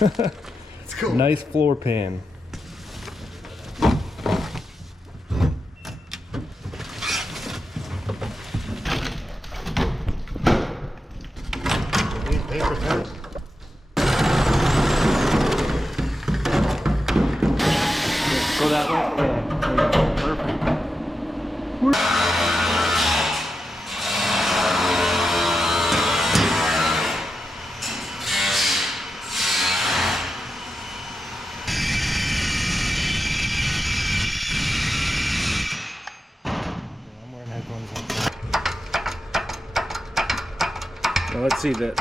That's cool. Nice floor pan. These paper towels. Go that way? Yeah. Perfect. I'm wearing headphones. Now let's see the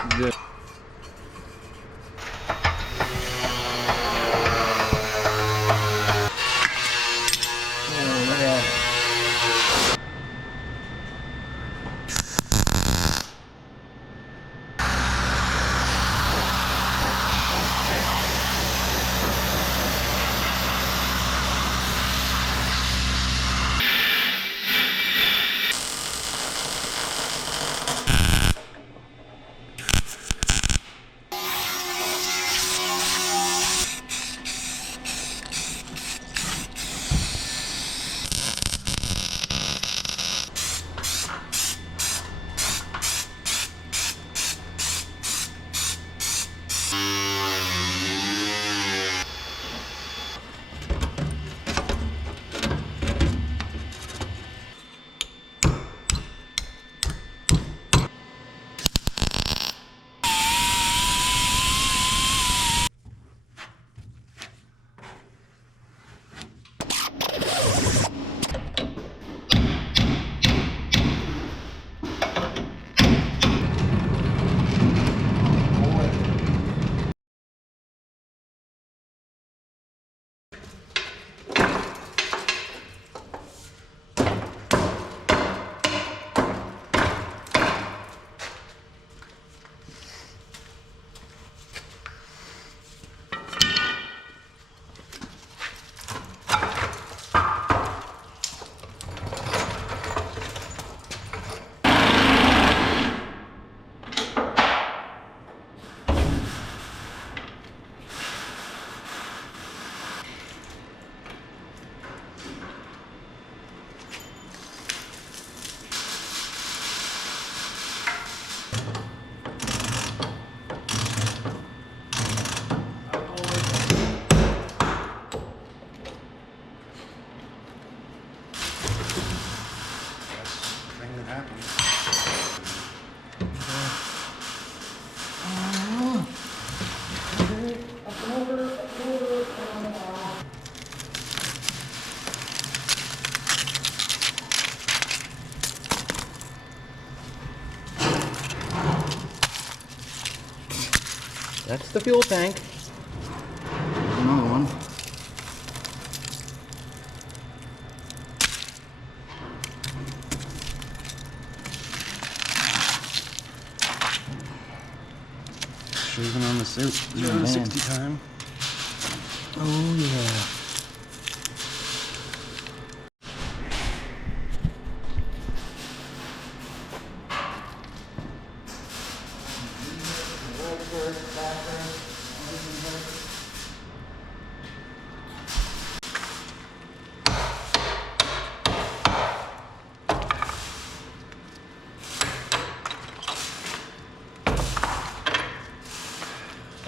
Thing that happens. that's the fuel tank. Another one. Shaving on the suit. 0 to 60 time. Oh yeah.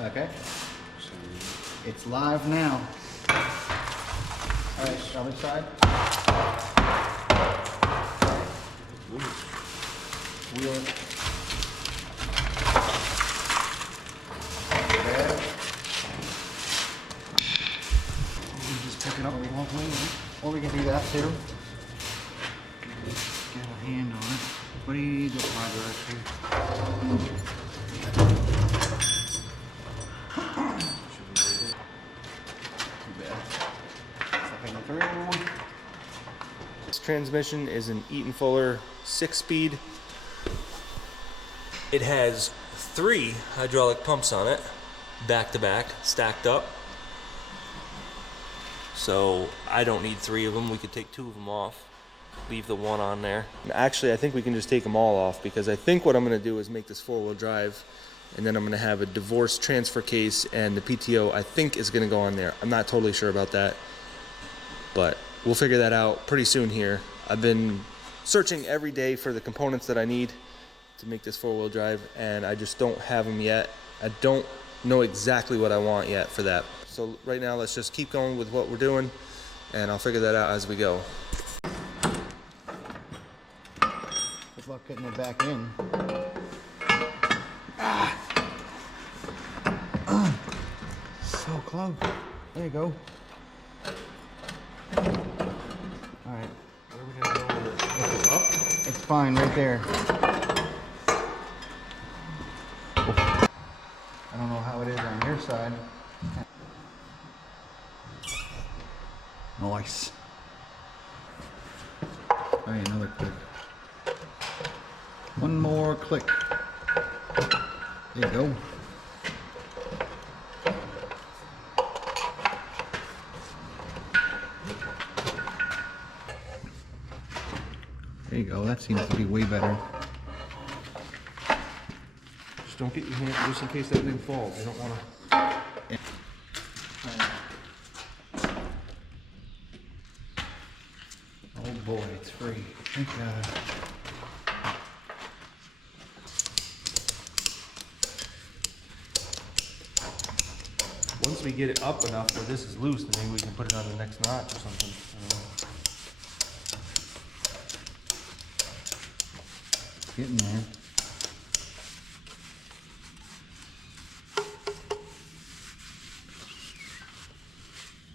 Okay. It's live now. All right, other side. Wheel it. There. You just pick it up and walk away with it. Or we can do that too. Get a hand on it. What do you need to apply direction? This transmission is an Eaton Fuller 6-speed. It has 3 hydraulic pumps on it, back to back, stacked up. So I don't need 3 of them. We could take 2 of them off, leave the 1 on there. Actually, I think we can just take them all off, because I think what I'm going to do is make this 4-wheel drive and then I'm gonna have a divorce transfer case, and the PTO I think is gonna go on there. I'm not totally sure about that, but we'll figure that out pretty soon here. I've been searching every day for the components that I need to make this four-wheel drive, and I just don't have them yet. I don't know exactly what I want yet for that. So right now, let's just keep going with what we're doing, and I'll figure that out as we go. Good luck getting it back in. So close. There you go. Alright. Where are we gonna go with it? Up? It's fine right there. I don't know how it is on your side. Nice. Alright, another click. One more click. There you go. There you go, that seems to be way better. Just don't get your hand just in case that thing falls. You don't wanna. Yeah. Oh boy, it's free. Thank God. Once we get it up enough where this is loose, then maybe we can put it on the next notch or something. I don't know. Getting there.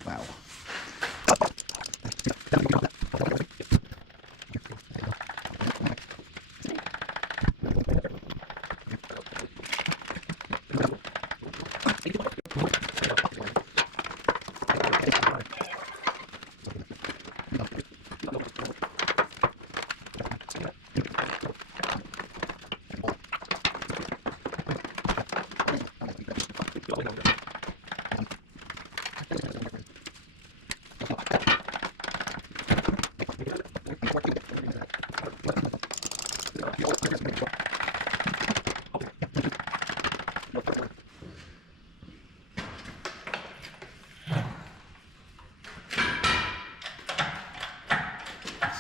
Wow.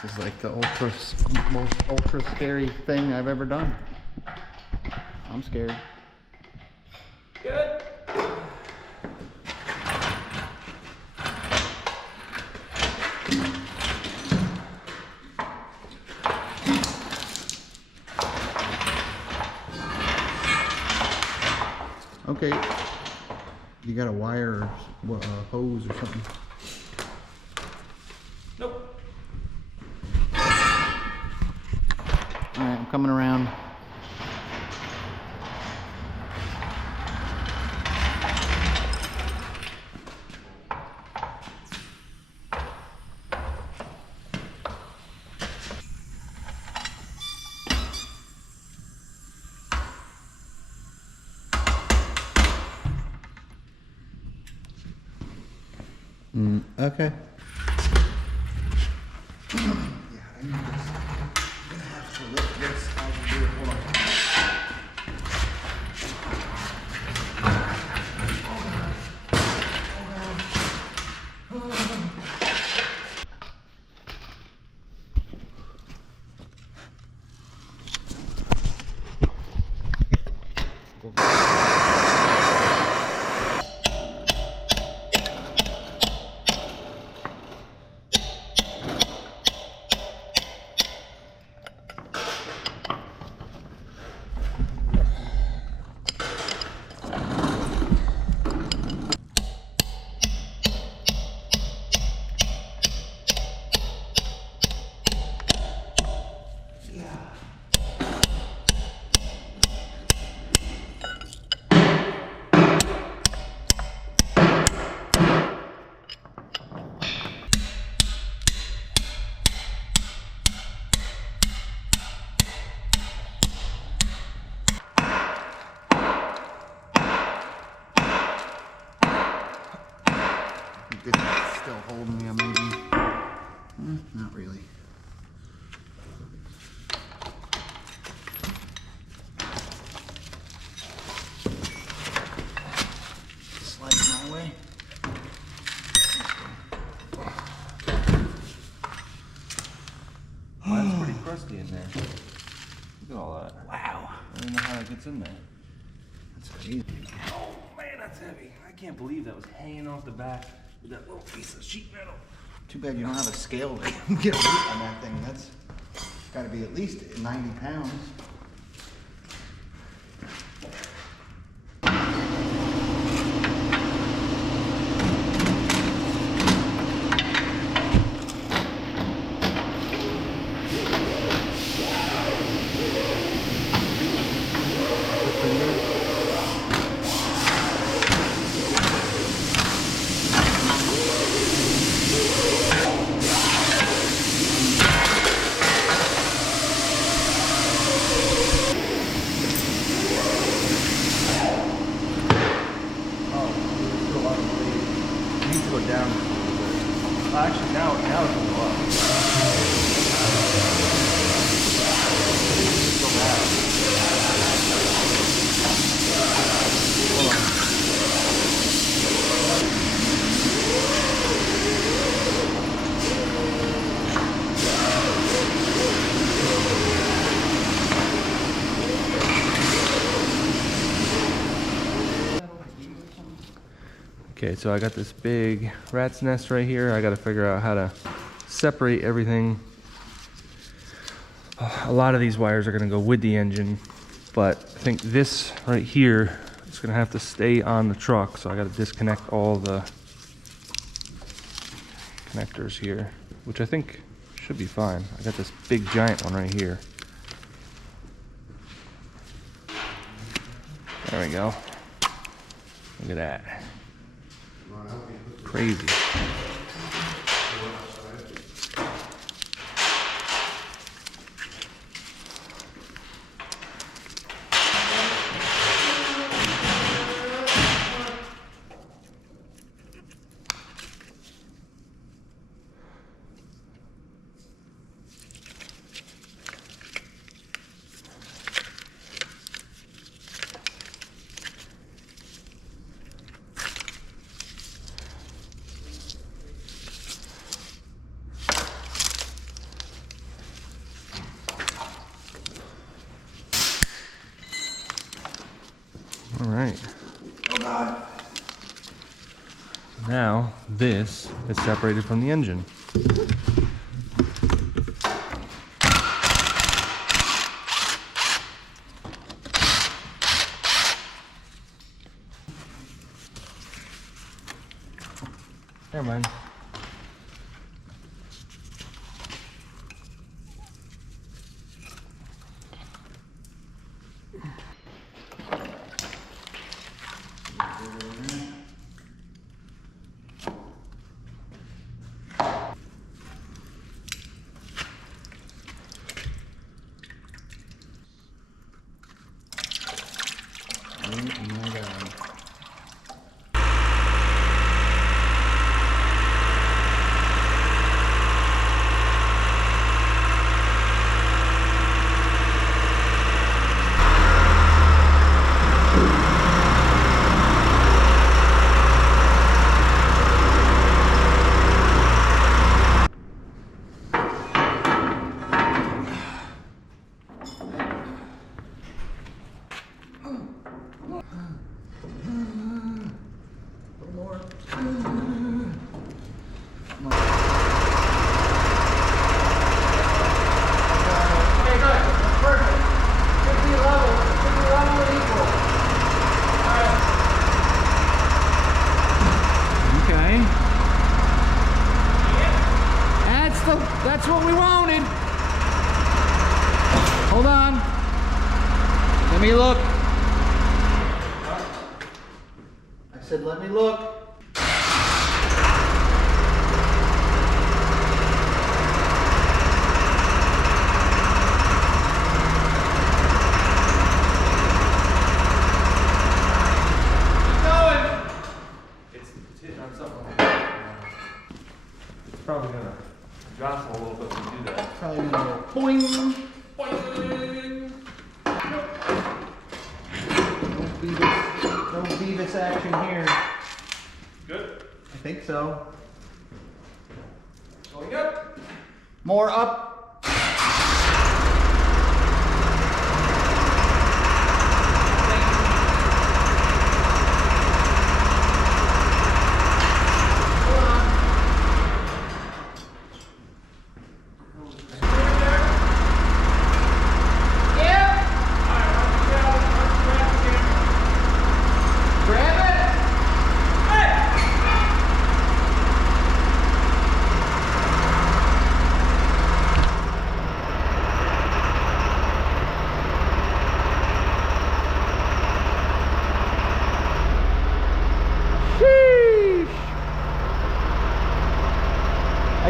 This is like the most ultra scary thing I've ever done. I'm scared. Good. Okay. You got a wire or a hose or something? Nope. Alright, I'm coming around. Okay. Yeah, I need this. I'm gonna have to lift this. I can do it. Hold on. It's still holding me, maybe. Not really. what's in there. That's crazy. Oh man, that's heavy. I can't believe that was hanging off the back with that little piece of sheet metal. Too bad you don't have a scale to get a weight on that thing. That's gotta be at least 90 pounds. Down. Actually, now it's going to go up. Go back. Hold on. Okay, so I got this big rat's nest right here. I got to figure out how to separate everything. A lot of these wires are going to go with the engine, but I think this right here is going to have to stay on the truck. So I got to disconnect all the connectors here, which I think should be fine. I got this big giant one right here. There we go. Look at that. Crazy. All right. Oh God. Now this is separated from the engine. Never mind. That's what we wanted. Hold on. Let me look. I said, let me look. It's hitting on something. It's probably gonna jostle a little bit when you do that. Probably gonna go boing. Boing! No Beavis action here. Good. I think so. Going up. More up.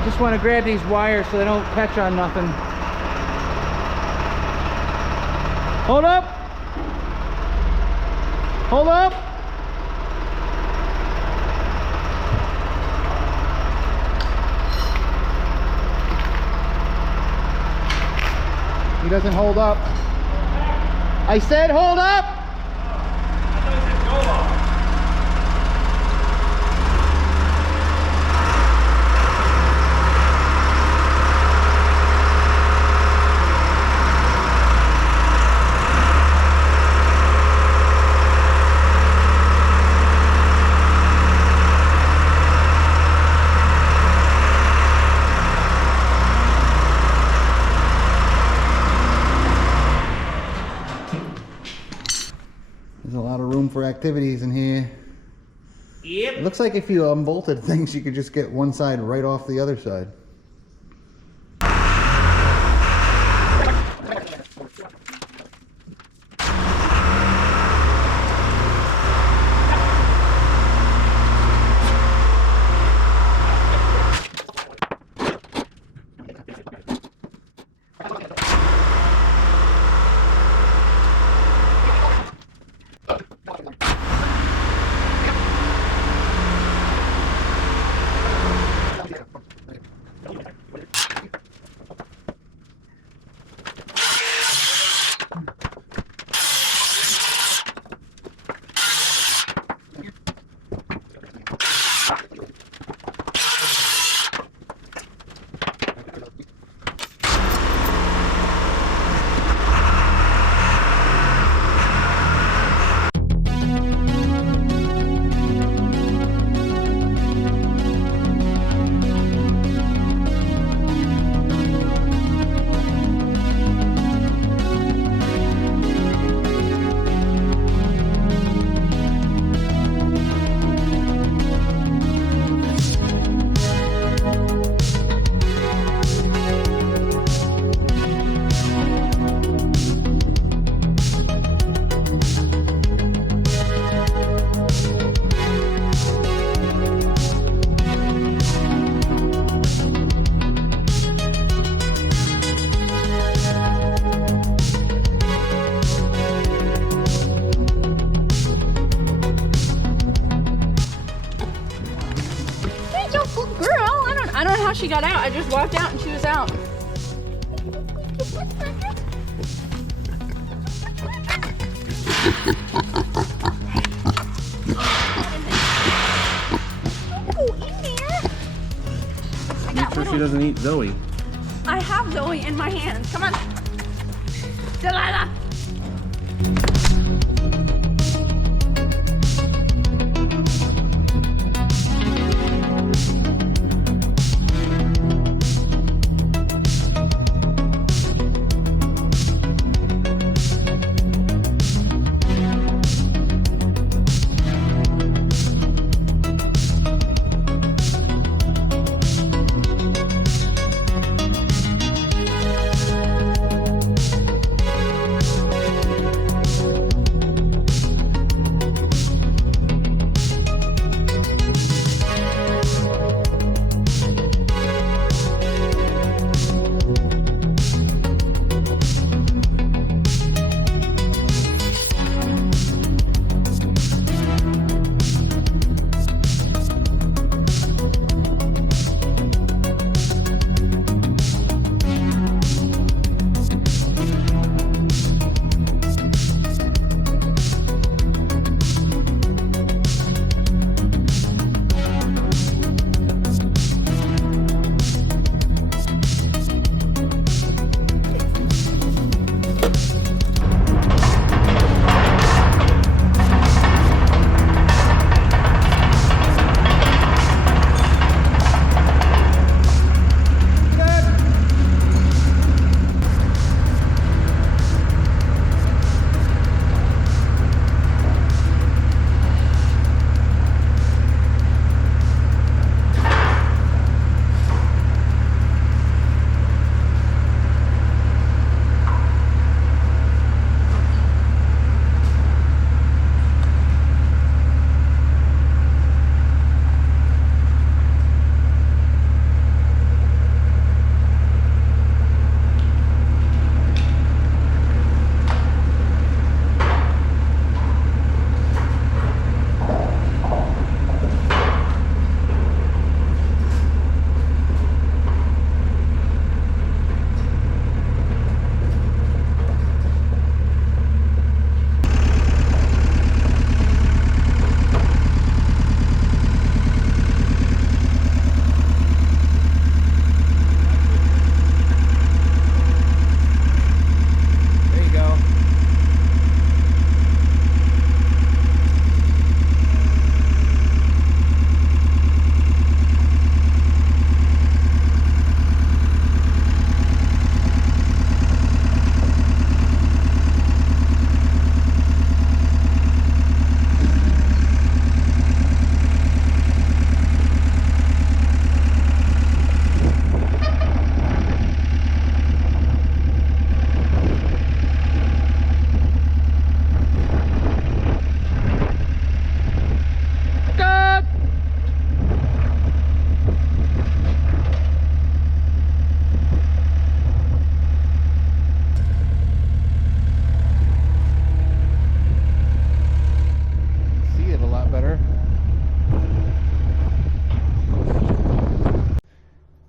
just want to grab these wires so they don't catch on nothing. Hold up! Hold up! He doesn't hold up. I said hold up! I thought you said go off. There's a lot of room for activities in here. Yep. It looks like if you unbolted things, you could just get one side right off the other side. I don't know how she got out. I just walked out and she was out. Oh, in there. Make sure she doesn't eat Zoe. I have Zoe in my hands. Come on. Delilah.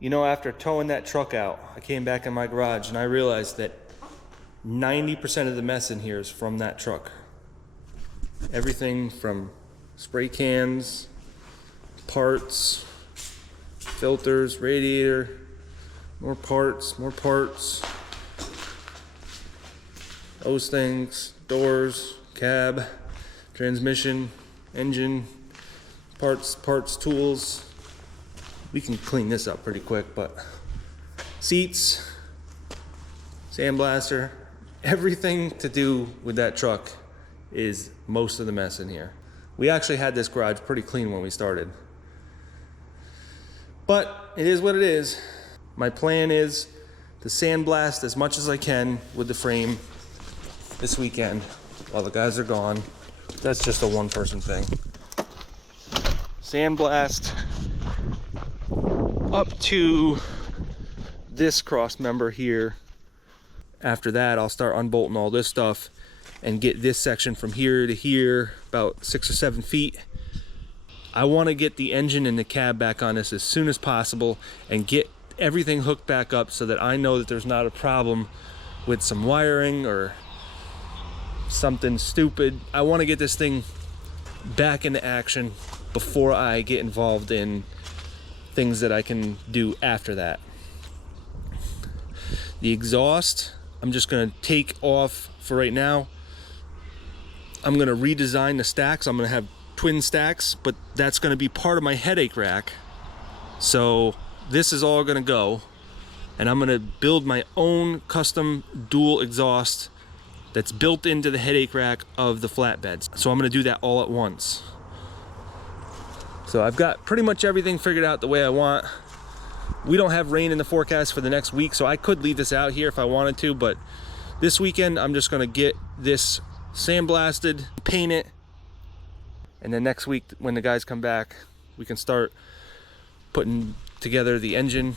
You know, after towing that truck out, I came back in my garage and I realized that 90% of the mess in here is from that truck. Everything from spray cans, parts, filters, radiator, more parts, those things, doors, cab, transmission, engine, parts, tools. We can clean this up pretty quick, but seats, sandblaster, everything to do with that truck is most of the mess in here. We actually had this garage pretty clean when we started. But it is what it is. My plan is to sandblast as much as I can with the frame this weekend while the guys are gone. That's just a one-person thing. Sandblast up to this cross member here. After that, I'll start unbolting all this stuff and get this section from here to here, about 6 or 7 feet. I want to get the engine and the cab back on this as soon as possible and get everything hooked back up so that I know that there's not a problem with some wiring or something stupid. I want to get this thing back into action before I get involved in things that I can do after that. The exhaust, I'm just going to take off for right now. I'm going to redesign the stacks. I'm going to have twin stacks, but that's going to be part of my headache rack. So this is all going to go, and I'm going to build my own custom dual exhaust that's built into the headache rack of the flatbeds. So I'm going to do that all at once. So I've got pretty much everything figured out the way I want. We don't have rain in the forecast for the next week, so I could leave this out here if I wanted to, but this weekend I'm just going to get this sandblasted, paint it, and then next week when the guys come back, we can start putting together the engine.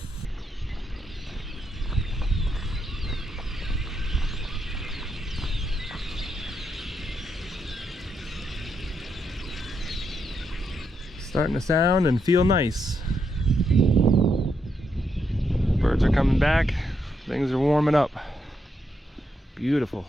Starting to sound and feel nice. Birds are coming back, things are warming up. Beautiful.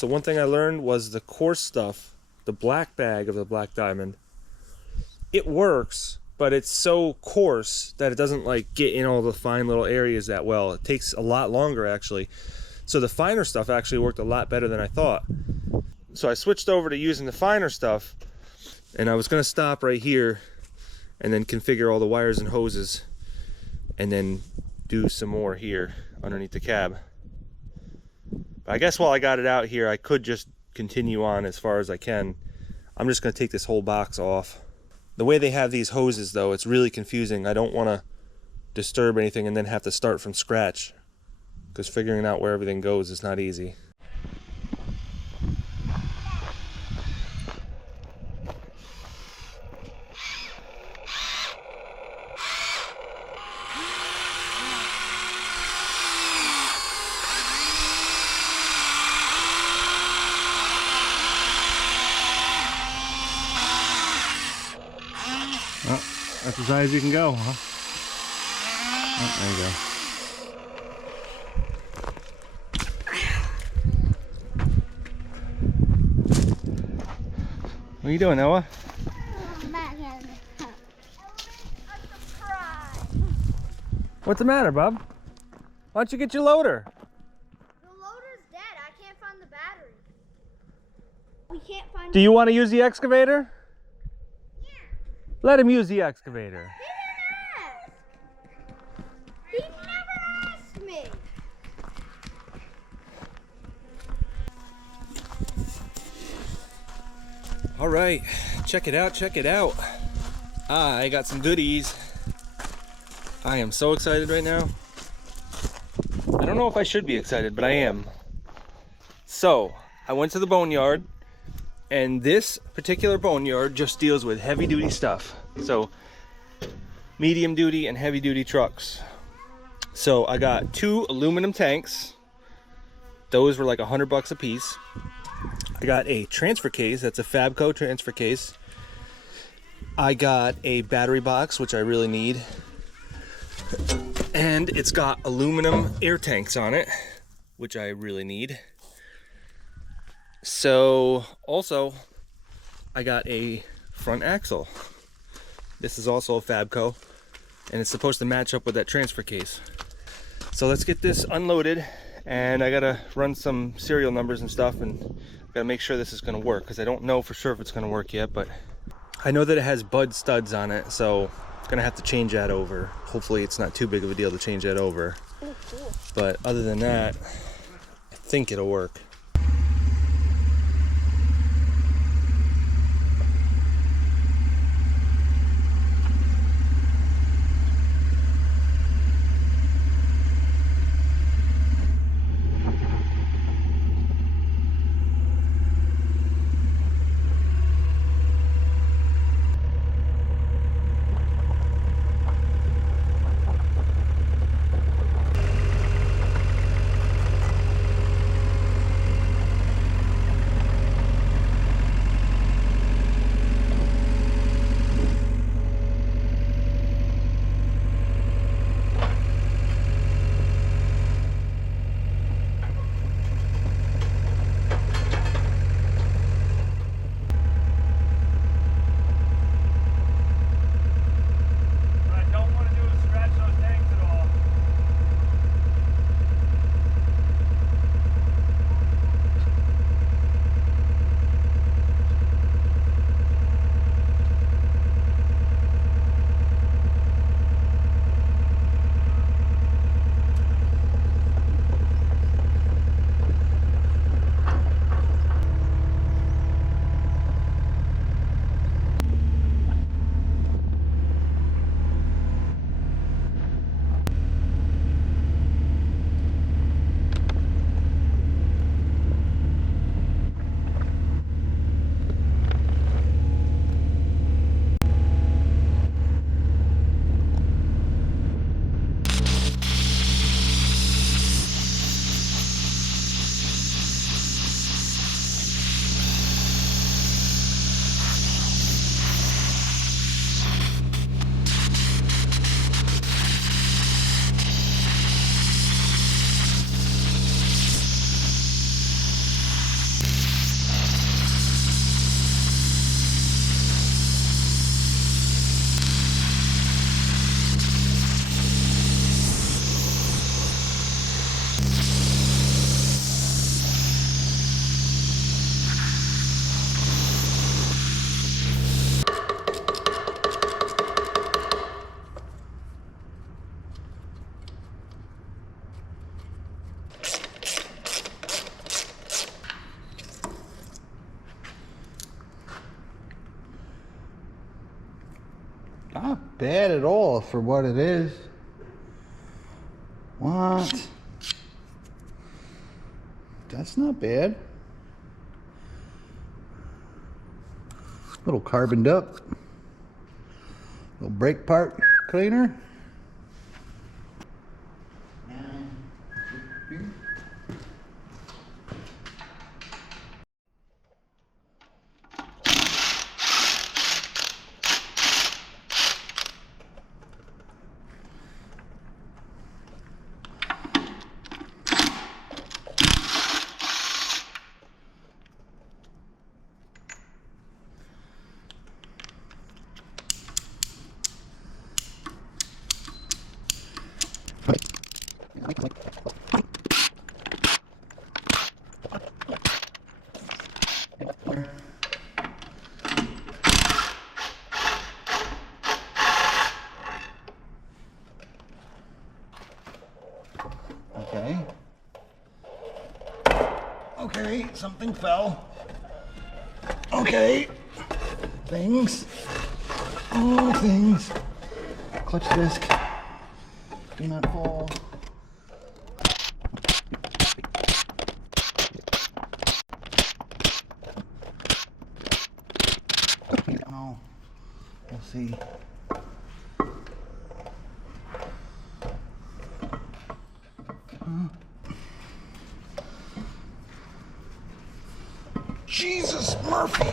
So one thing I learned was the coarse stuff, the black bag of the black diamond, it works, but it's so coarse that it doesn't like get in all the fine little areas that well. It takes a lot longer actually. So the finer stuff actually worked a lot better than I thought. So I switched over to using the finer stuff, and I was gonna stop right here and then configure all the wires and hoses and then do some more here underneath the cab. But I guess while I got it out here, I could just continue on as far as I can. I'm just gonna take this whole box off. The way they have these hoses though, it's really confusing. I don't wanna disturb anything and then have to start from scratch, because figuring out where everything goes is not easy. Well, that's as high as you can go, huh? Oh, there you go. What are you doing, Noah? What's the matter, Bob? Why don't you get your loader? The loader's dead. I can't find the battery. We can't find. Do you want to use the excavator? Yeah. Let him use the excavator. He never asked me. All right, check it out, check it out. I got some goodies. I am so excited right now. I don't know if I should be excited, but I am. So, I went to the boneyard, and this particular boneyard just deals with heavy duty stuff. So, medium duty and heavy duty trucks. So, I got 2 aluminum tanks. Those were like $100 a piece. I got a transfer case, that's a Fabco transfer case. I got a battery box, which I really need. And it's got aluminum air tanks on it, which I really need. So, also, I got a front axle. This is also a Fabco, and it's supposed to match up with that transfer case. So let's get this unloaded, and I gotta run some serial numbers and stuff, and gotta make sure this is gonna work, because I don't know for sure if it's gonna work yet, but I know that it has bud studs on it, so I'm gonna have to change that over. Hopefully it's not too big of a deal to change that over. Oh, cool. But other than that, I think it'll work. bad at all for what it is. What? That's not bad. Little carboned up. Little brake part cleaner. Okay. Okay, something fell. Okay. Things. Oh, things. Clutch disc. Do not fall. No. We'll see. Jesus, Murphy.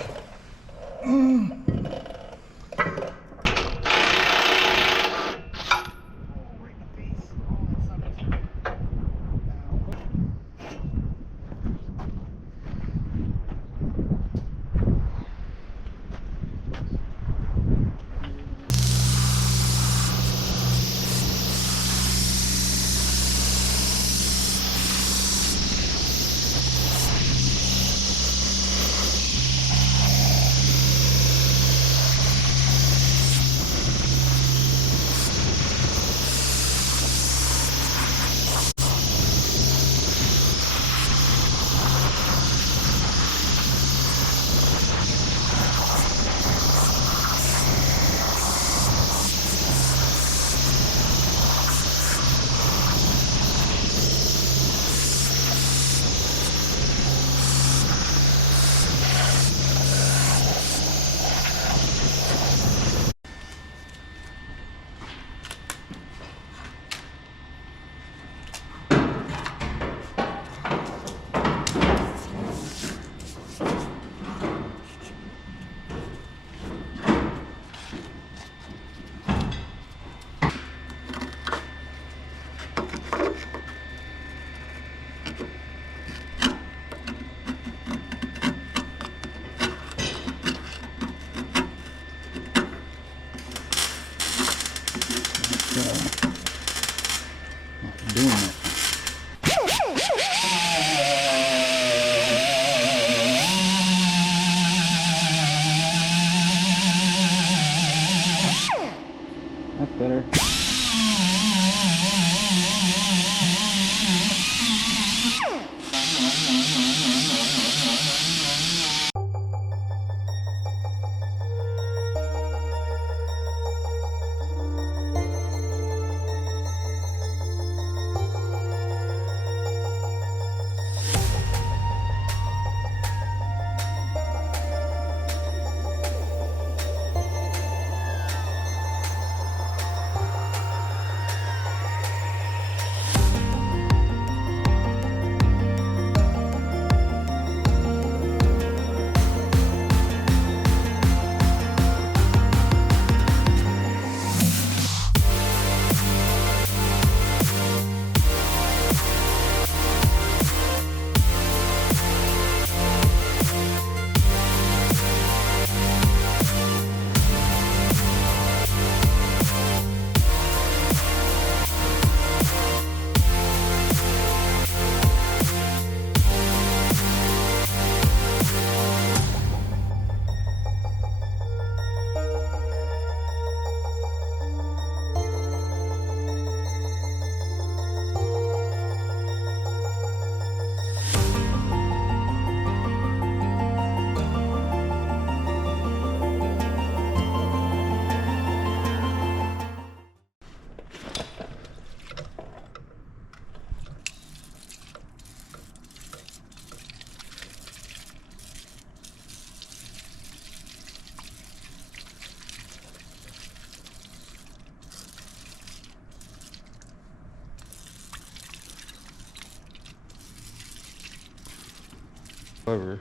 However,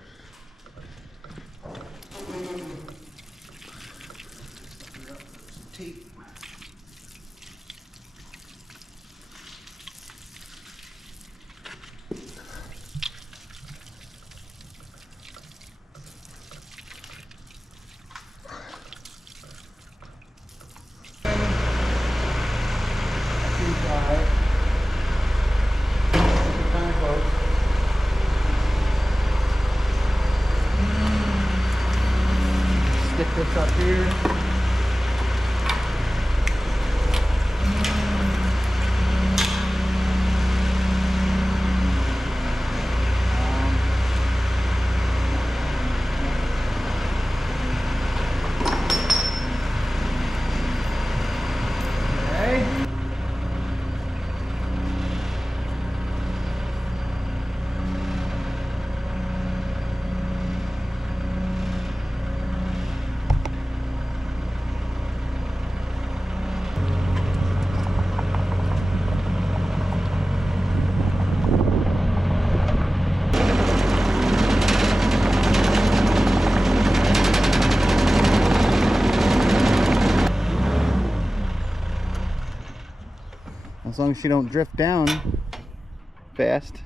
Tape. Stick this up here. Okay. As long as she don't drift down fast.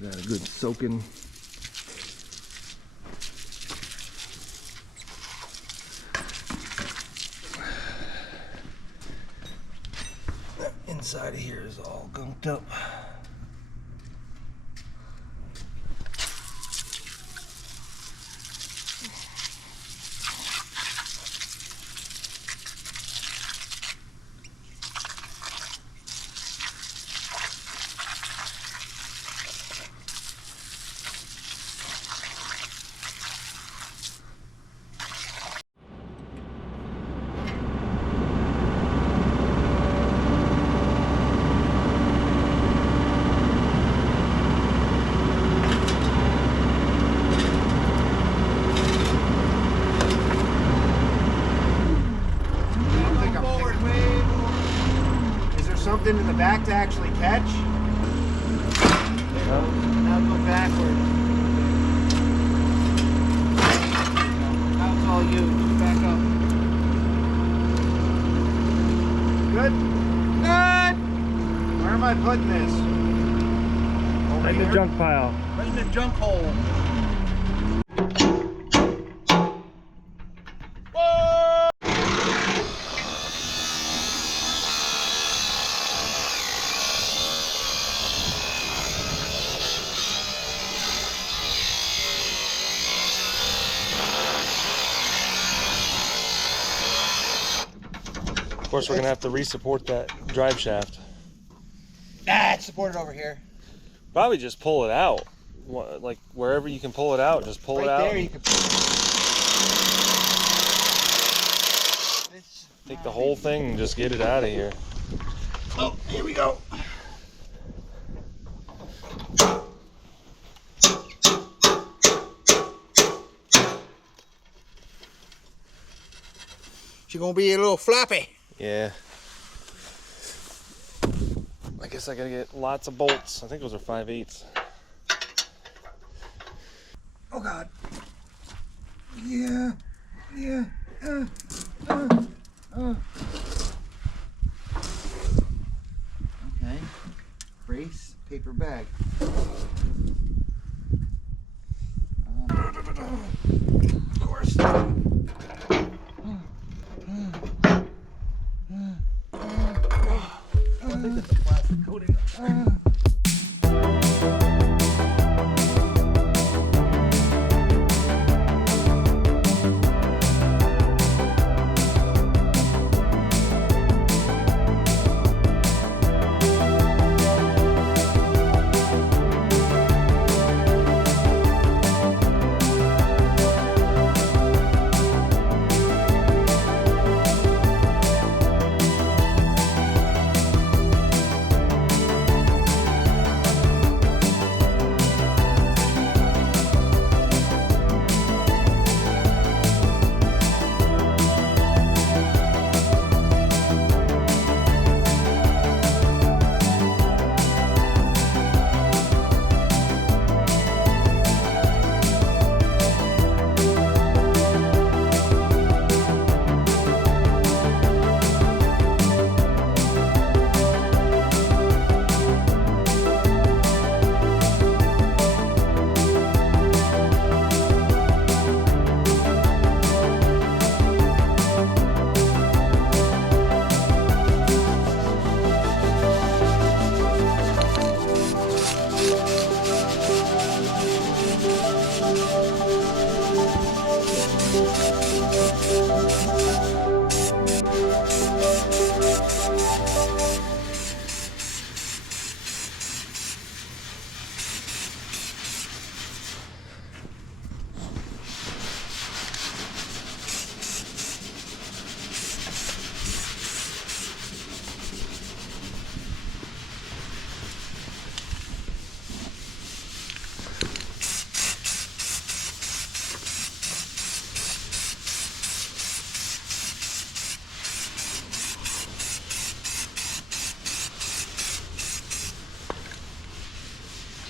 give that a good soaking. That inside of here is all gunked up. Something in the back to actually catch. Now go backward. Now it's all you. Just back up. Good? Good! Where am I putting this? Over In here? the junk pile. Right in the junk hole. Of course, we're gonna have to re-support that drive shaft. Ah, it's supported over here. Probably just pull it out. Like wherever you can pull it out, just pull it out. There you can. Take the whole thing and just get it out of here. Oh, here we go. She's gonna be a little floppy. Yeah. I guess I gotta get lots of bolts. I think those are 5/8. Oh God. Yeah. Yeah. Okay. Brace, paper bag. coating.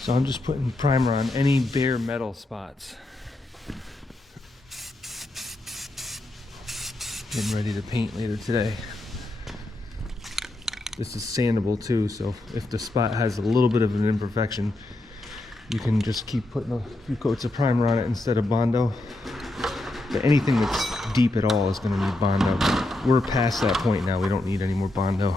So I'm just putting primer on any bare metal spots. Getting ready to paint later today. This is sandable too, so if the spot has a little bit of an imperfection, you can just keep putting a few coats of primer on it instead of Bondo. But anything that's deep at all is going to need Bondo. We're past that point now. We don't need any more Bondo.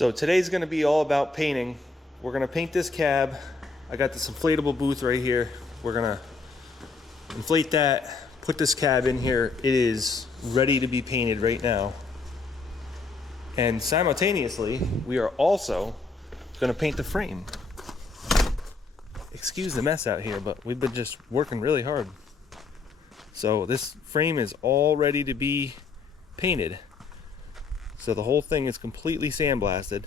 So today's gonna be all about painting. We're gonna paint this cab. I got this inflatable booth right here. We're gonna inflate that, put this cab in here. It is ready to be painted right now. And simultaneously, we are also gonna paint the frame. Excuse the mess out here, but we've been just working really hard. So this frame is all ready to be painted. So the whole thing is completely sandblasted.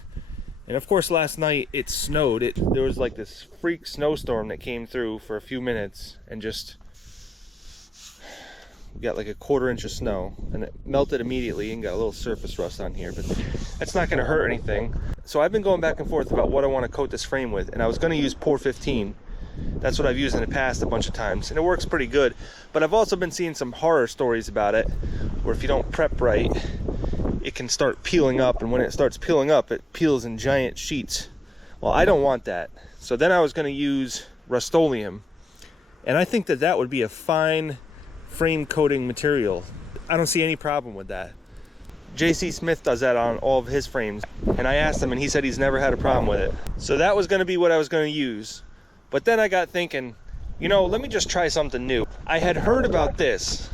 And of course last night it snowed. There was like this freak snowstorm that came through for a few minutes and just we got like a 1/4 inch of snow, and it melted immediately and got a little surface rust on here, but that's not going to hurt anything. So I've been going back and forth about what I want to coat this frame with, and I was going to use Pour 15. That's what I've used in the past a bunch of times, and it works pretty good. But I've also been seeing some horror stories about it, where if you don't prep right, it can start peeling up, and when it starts peeling up, it peels in giant sheets. Well, I don't want that. So then I was going to use Rust-Oleum, and I think that that would be a fine frame coating material. I don't see any problem with that. JC Smith does that on all of his frames, and I asked him and he said he's never had a problem with it. So that was going to be what I was going to use. But then I got thinking, you know, let me just try something new. I had heard about this,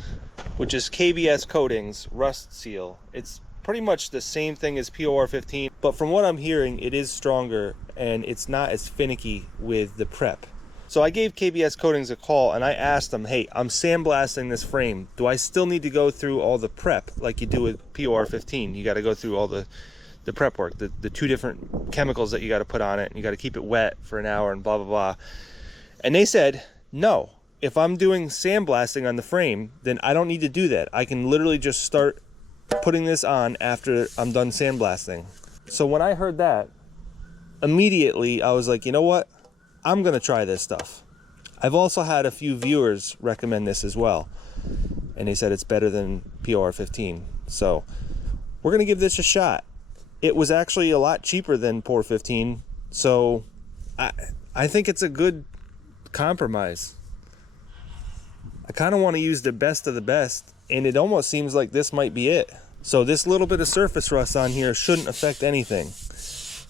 which is KBS Coatings Rust Seal. It's pretty much the same thing as POR 15, but from what I'm hearing, it is stronger and it's not as finicky with the prep. So I gave KBS Coatings a call and I asked them, hey, I'm sandblasting this frame. Do I still need to go through all the prep like you do with POR 15? You got to go through all the prep work, the 2 different chemicals that you got to put on it, and you got to keep it wet for an hour and blah, blah, blah. And they said, no, if I'm doing sandblasting on the frame, then I don't need to do that. I can literally just start putting this on after I'm done sandblasting. So when I heard that, immediately I was like, you know what? I'm gonna try this stuff. I've also had a few viewers recommend this as well, and they said it's better than POR 15. So we're gonna give this a shot. It was actually a lot cheaper than POR 15, so I think it's a good compromise. I kind of want to use the best of the best, and it almost seems like this might be it. So this little bit of surface rust on here shouldn't affect anything,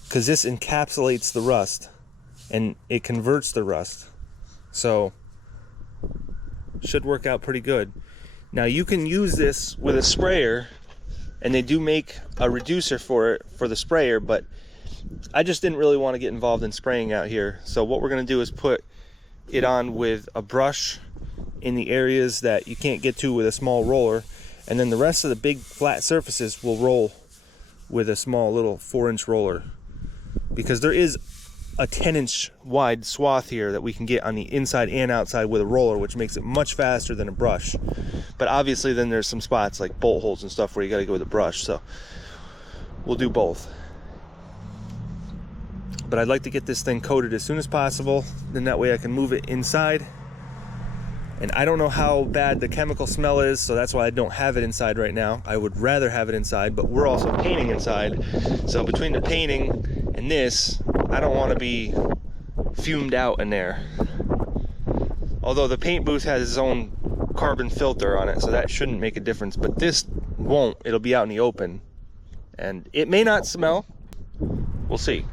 because this encapsulates the rust and it converts the rust. So should work out pretty good. Now you can use this with a sprayer, and they do make a reducer for it for the sprayer, but I just didn't really want to get involved in spraying out here. So what we're going to do is put it on with a brush in the areas that you can't get to with a small roller, and then the rest of the big flat surfaces will roll with a small little 4-inch roller, because there is a 10-inch wide swath here that we can get on the inside and outside with a roller, which makes it much faster than a brush. But obviously then there's some spots like bolt holes and stuff where you got to go with a brush, so we'll do both. But I'd like to get this thing coated as soon as possible, then that way I can move it inside. And I don't know how bad the chemical smell is, so that's why I don't have it inside right now. I would rather have it inside, but we're also painting inside. So between the painting and this, I don't want to be fumed out in there. Although the paint booth has its own carbon filter on it, so that shouldn't make a difference. But this won't. It'll be out in the open. And it may not smell. We'll see.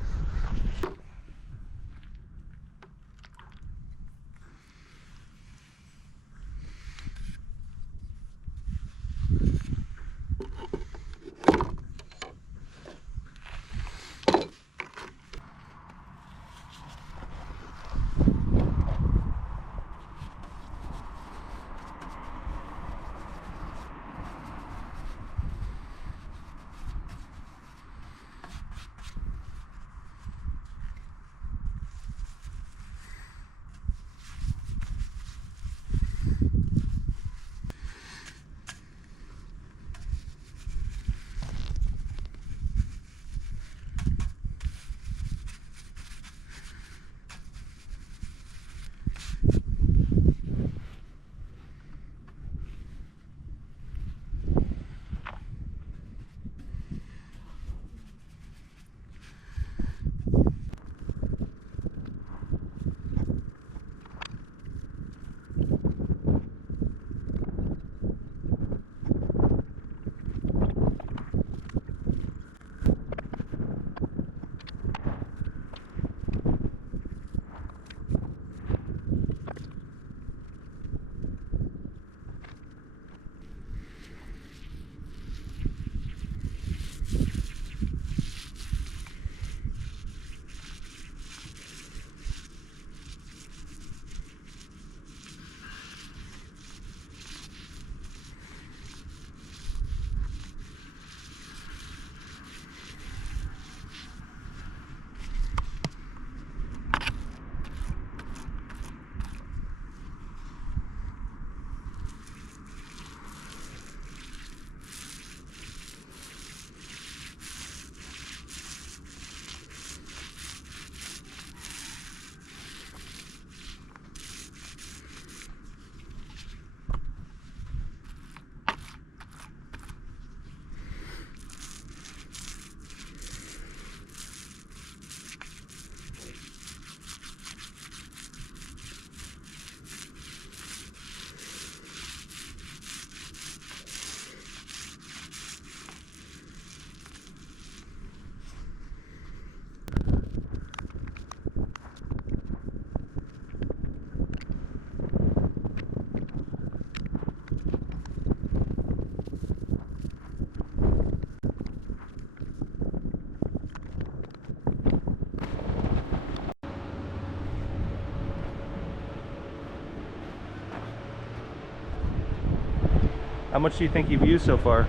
How much do you think you've used so far?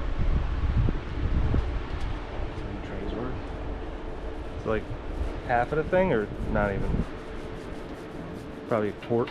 It's like half of the thing, or not even? Probably a quart.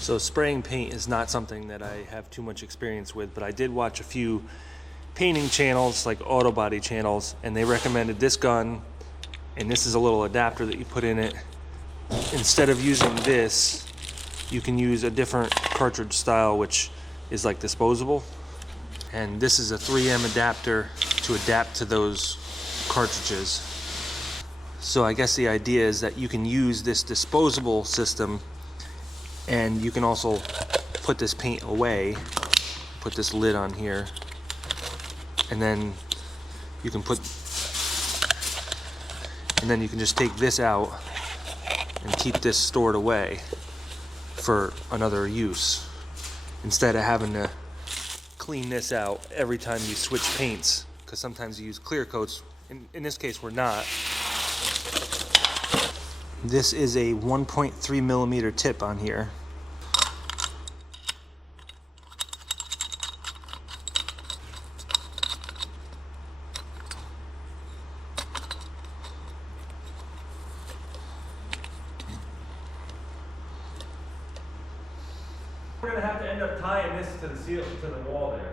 So spraying paint is not something that I have too much experience with, but I did watch a few painting channels, like auto body channels, and they recommended this gun, and this is a little adapter that you put in it. Instead of using this, you can use a different cartridge style, which is like disposable. And this is a 3M adapter to adapt to those cartridges. So I guess the idea is that you can use this disposable system, and you can also put this paint away, put this lid on here, and then you can just take this out and keep this stored away for another use, instead of having to clean this out every time you switch paints, because sometimes you use clear coats. In this case, we're not. This is a 1.3 millimeter tip on here. We're gonna have to end up tying this to the seal, to the wall there.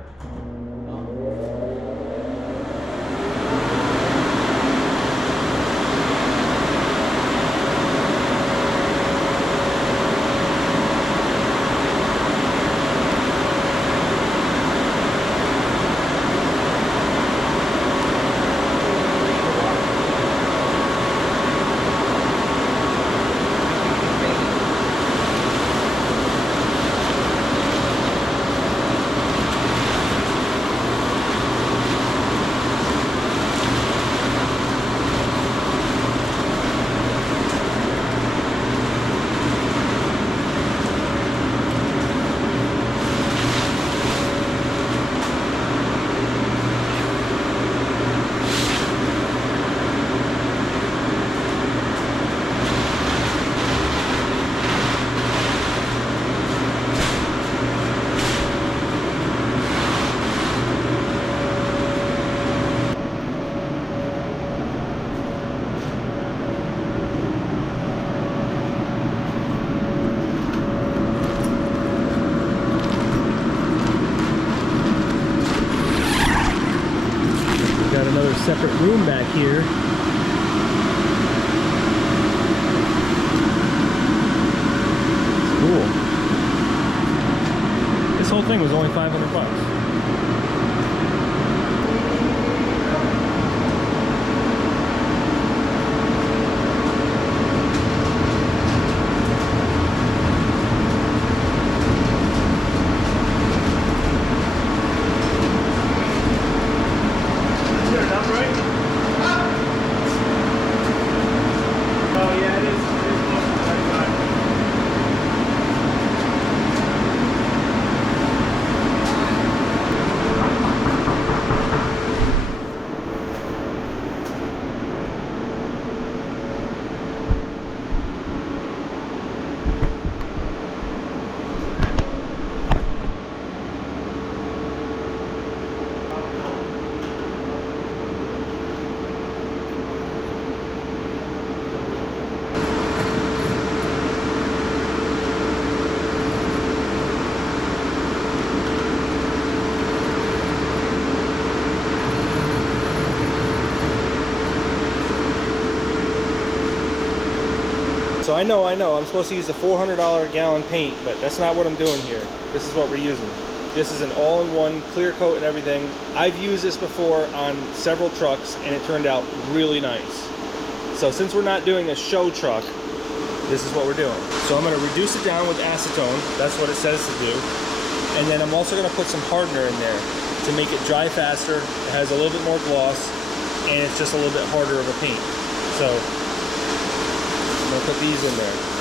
Separate room back here. It's cool. This whole thing was only $500. I know. I'm supposed to use a $400 a gallon paint, but that's not what I'm doing here. This is what we're using. This is an all-in-one clear coat and everything. I've used this before on several trucks and it turned out really nice. So since we're not doing a show truck, this is what we're doing. So I'm gonna reduce it down with acetone. That's what it says to do. And then I'm also gonna put some hardener in there to make it dry faster. It has a little bit more gloss and it's just a little bit harder of a paint. So I'm gonna put these in there.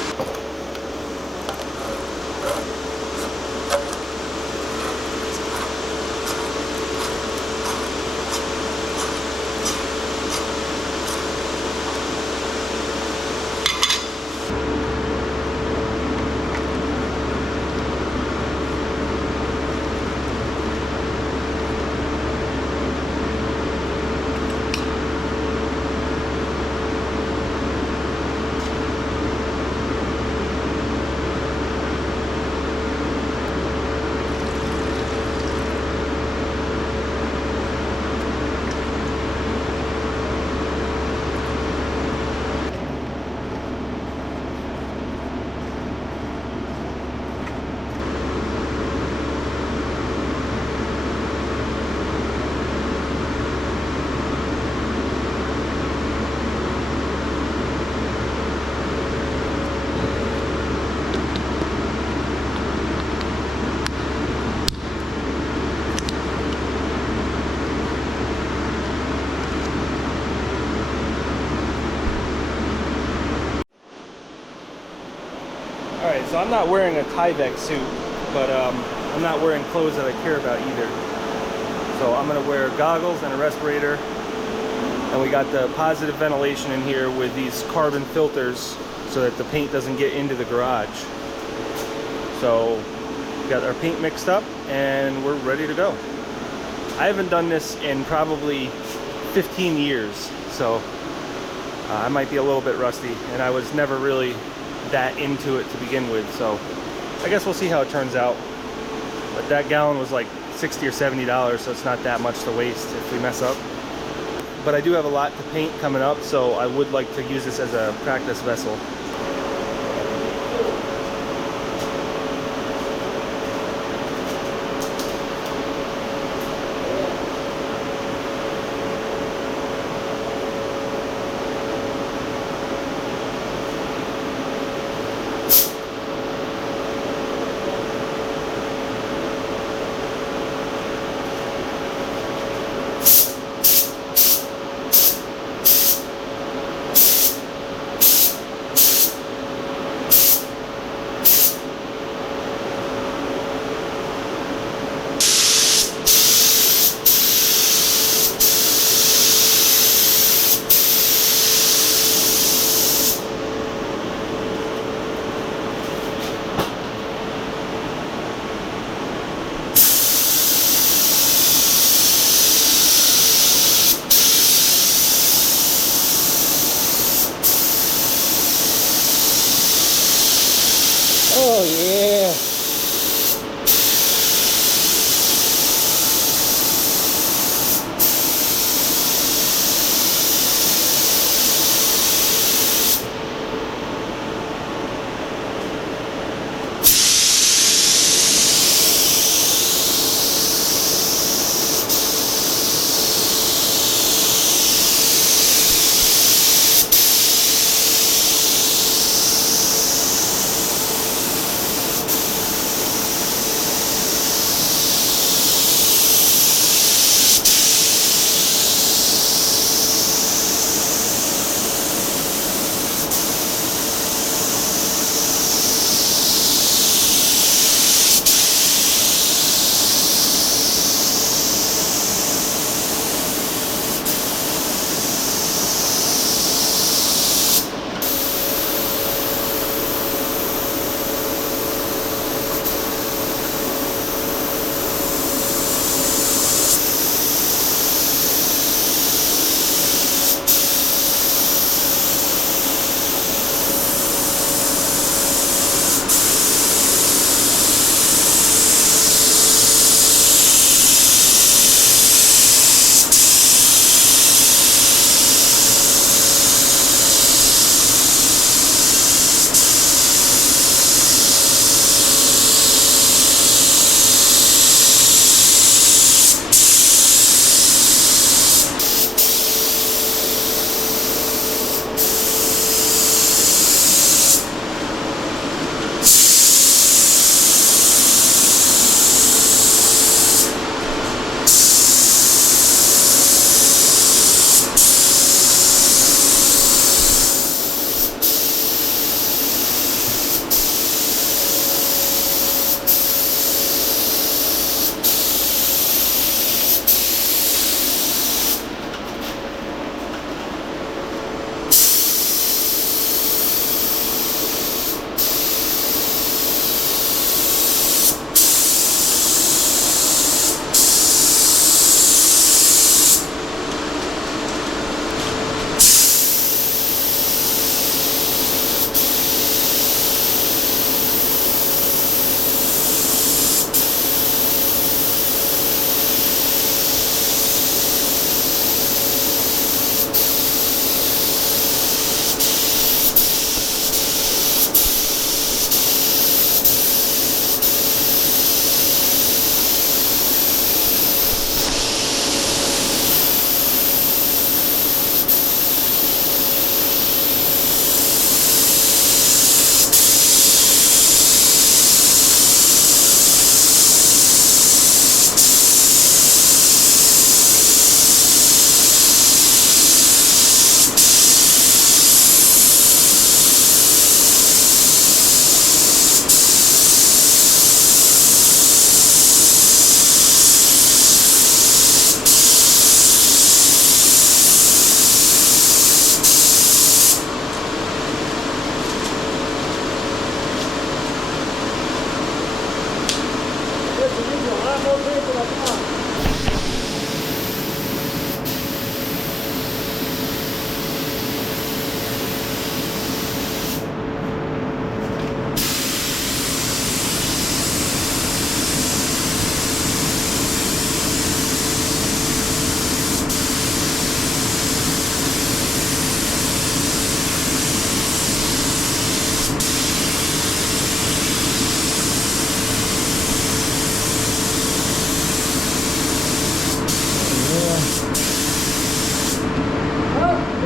Alright, so I'm not wearing a Tyvek suit, but I'm not wearing clothes that I care about either. So I'm going to wear goggles and a respirator. And we got the positive ventilation in here with these carbon filters so that the paint doesn't get into the garage. So we got our paint mixed up and we're ready to go. I haven't done this in probably 15 years, so I might be a little bit rusty, and I was never really that into it to begin with, so I guess we'll see how it turns out. But that gallon was like $60 or $70, so it's not that much to waste if we mess up. But I do have a lot to paint coming up, so I would like to use this as a practice vessel. Oh yeah.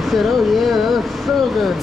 I said, oh yeah, that looks so good.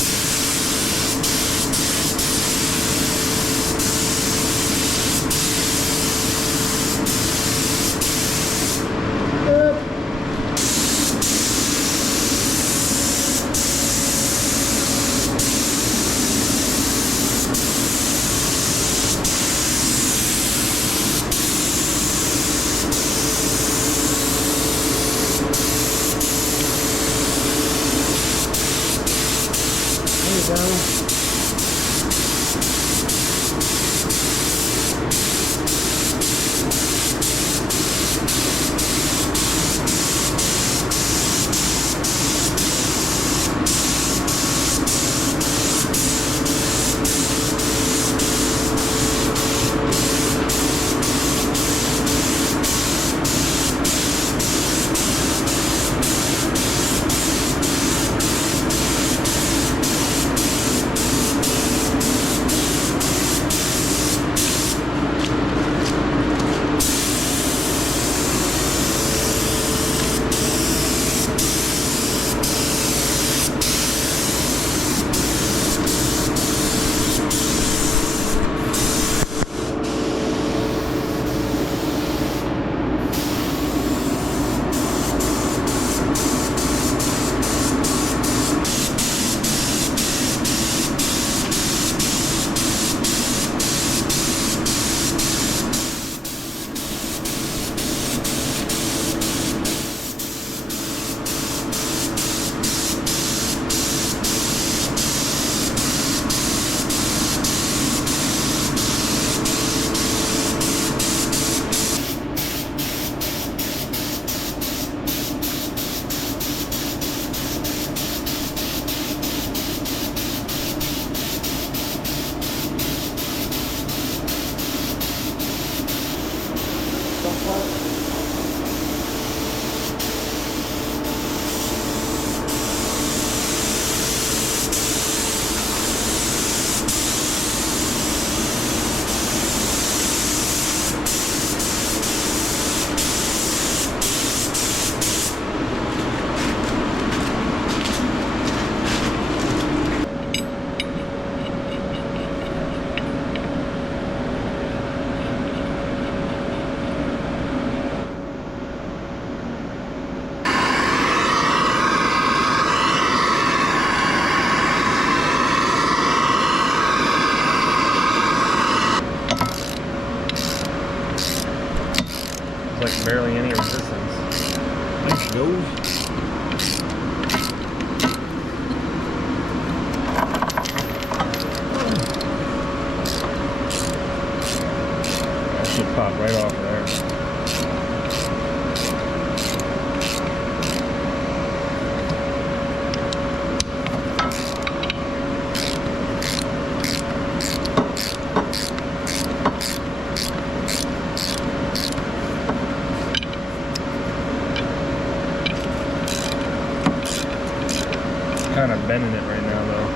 Like barely any resistance. Nice nose. That should pop right off there. Kind of bending it right now though.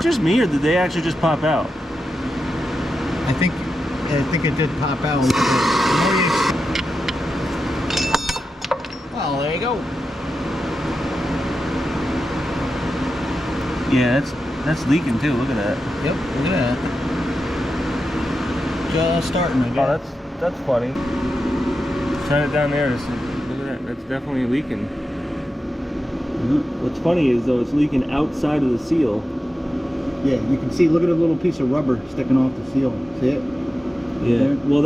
Just me, or did they actually just pop out? I think it did pop out a little bit. Well, there you go. Yeah, that's leaking too. Look at that. Yep, look at that. Just starting to Oh, that's funny. Shine it down there to see. Look at that. That's definitely leaking. What's funny is though it's leaking outside of the seal. Yeah, you can see, look at a little piece of rubber sticking off the seal. See it? Yeah. There? Well,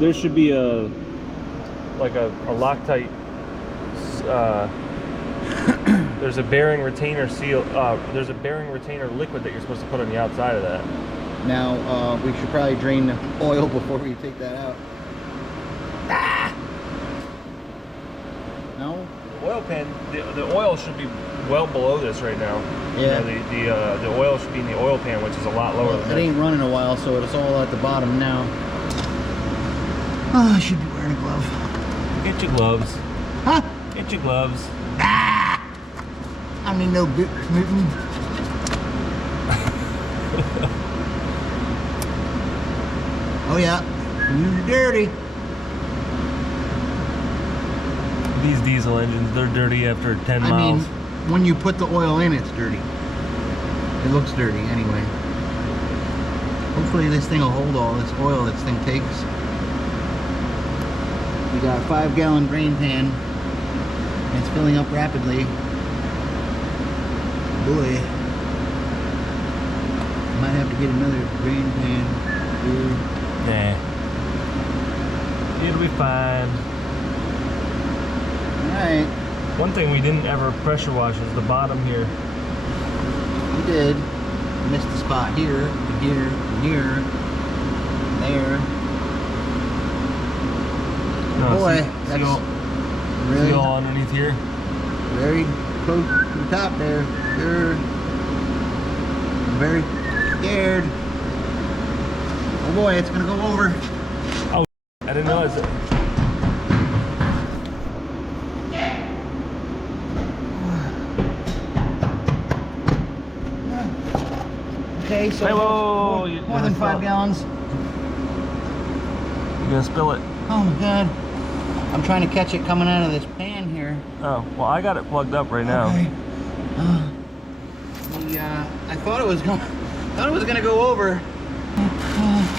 there should be a Loctite. There's a bearing retainer seal. There's a bearing retainer liquid that you're supposed to put on the outside of that. Now, we should probably drain the oil before we take that out. pan, the oil should be well below this right now. Yeah. You know, the oil should be in the oil pan, which is a lot lower than It this. ain't running a while, so it's all at the bottom now. Oh, I should be wearing a glove. Get your gloves. Huh? Get your gloves. I need no boots moving. Oh yeah, you're dirty. These diesel engines, they're dirty after 10 I miles. mean, when you put the oil in, it's dirty. It looks dirty anyway. Hopefully this thing will hold all this oil this thing takes. We got a 5-gallon drain pan. It's filling up rapidly. Boy. Might have to get another drain pan. Nah. It'll be fine. Alright. One thing we didn't ever pressure wash is the bottom here. We did. Missed the spot here, here, here, there. No, Boy, see that's all, really see all underneath here? very close to the top there. Sure. I'm very scared. Oh boy, it's gonna go over. Oh, I didn't realize it. Okay, so Hey, whoa, more, you- more you than messed up. 5 gallons. You're gonna spill it. Oh my god. I'm trying to catch it coming out of this pan here. Oh, well, I got it plugged up right now. Okay. I thought it was gonna go over.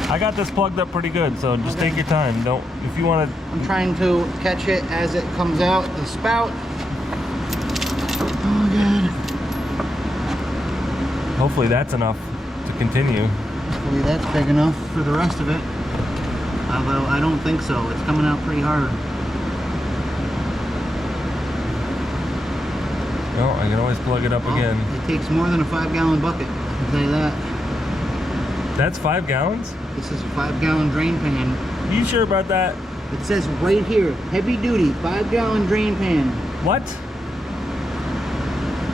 I got this plugged up pretty good, so just Okay. take your time. Don't, if you want to. I'm trying to catch it as it comes out the spout. Oh god. Hopefully that's enough to continue. Hopefully that's big enough for the rest of it. Although I don't think so. It's coming out pretty hard. No, I can always plug it up Well, again. it takes more than a 5-gallon bucket. I can tell you that. That's 5 gallons? This is a 5-gallon drain pan. You sure about that? It says right here, heavy duty, 5-gallon drain pan. What?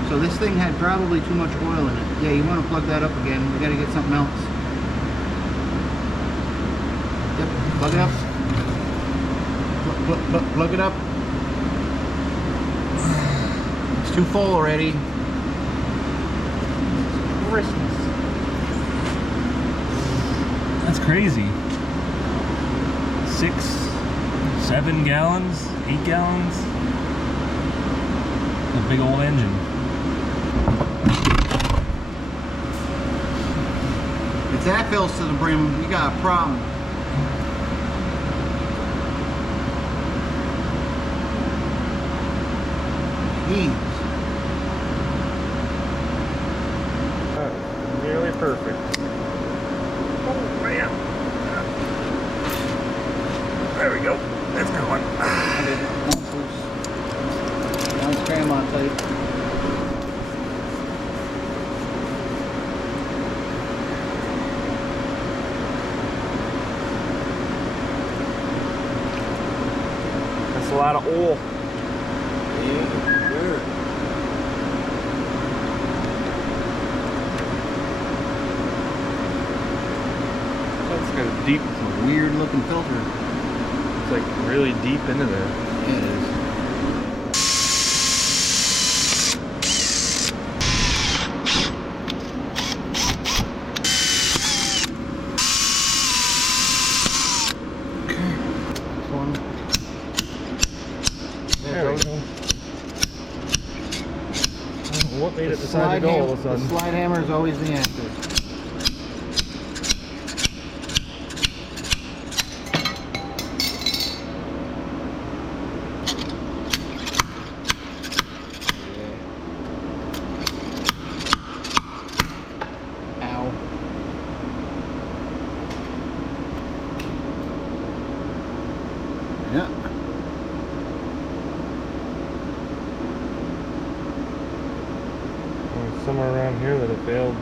So this thing had probably too much oil in it. Yeah, you want to plug that up again. We got to get something else. Yep, plug it up. Plug it up. It's too full already. Christmas. That's crazy. 6, 7 gallons, 8 gallons. A big old engine. If that fills to the brim, you got a problem. Jeez. Nearly perfect. Oh man. There we go. That's going. Nice grandma type. That's a lot of oil. That's got a deep, Weird looking filter. it's like really deep into there. Yeah, it is. There we go. What made it decide to go all of a The sudden? slide hammer is always the answer. Ow. Yeah. Somewhere around here that it failed.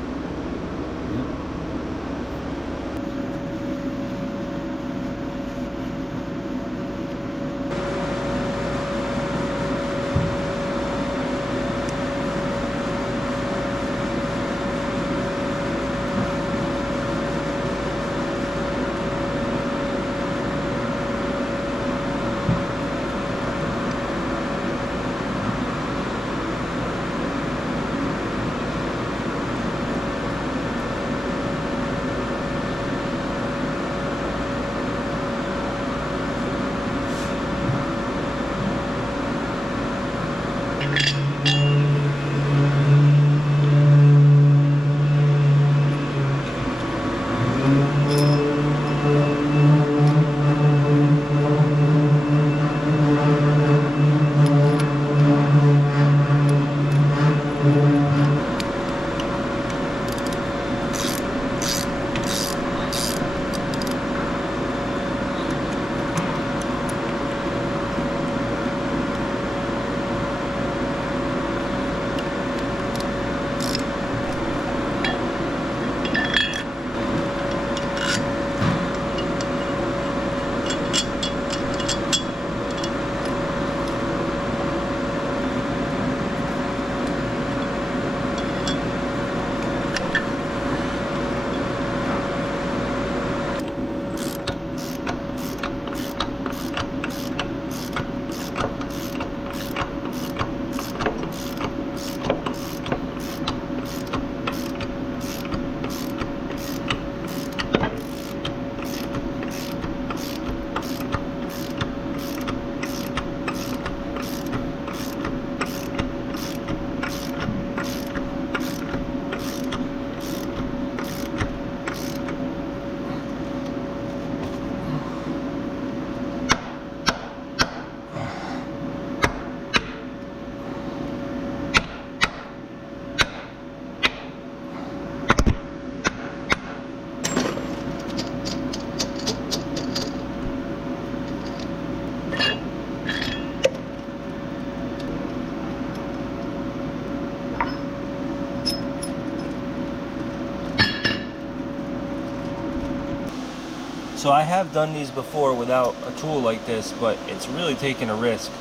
So I have done these before without a tool like this, but it's really taking a risk.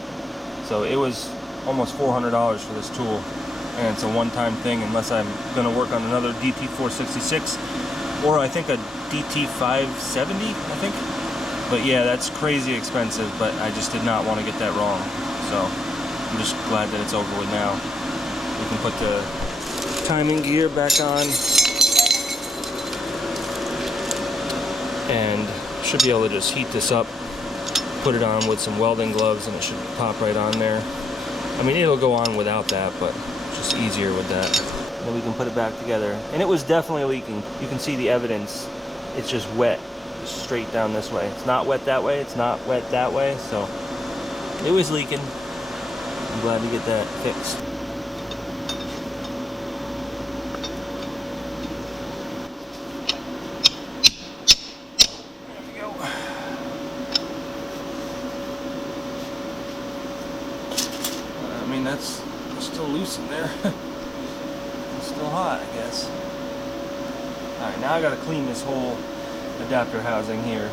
So it was almost $400 for this tool, and it's a one-time thing unless I'm going to work on another DT466 or I think a DT570, I think. But yeah, that's crazy expensive, but I just did not want to get that wrong. So I'm just glad that it's over with now. We can put the timing gear back on and should be able to just heat this up, put it on with some welding gloves, and it should pop right on there. I mean, it'll go on without that, but it's just easier with that. Then we can put it back together. And it was definitely leaking. You can see the evidence. It's just wet, just straight down this way. It's not wet that way, it's not wet that way, so it was leaking. I'm glad to get that fixed. There we go. I mean, that's still loose in there. It's still hot, I guess. Alright, now I gotta clean this whole adapter housing here.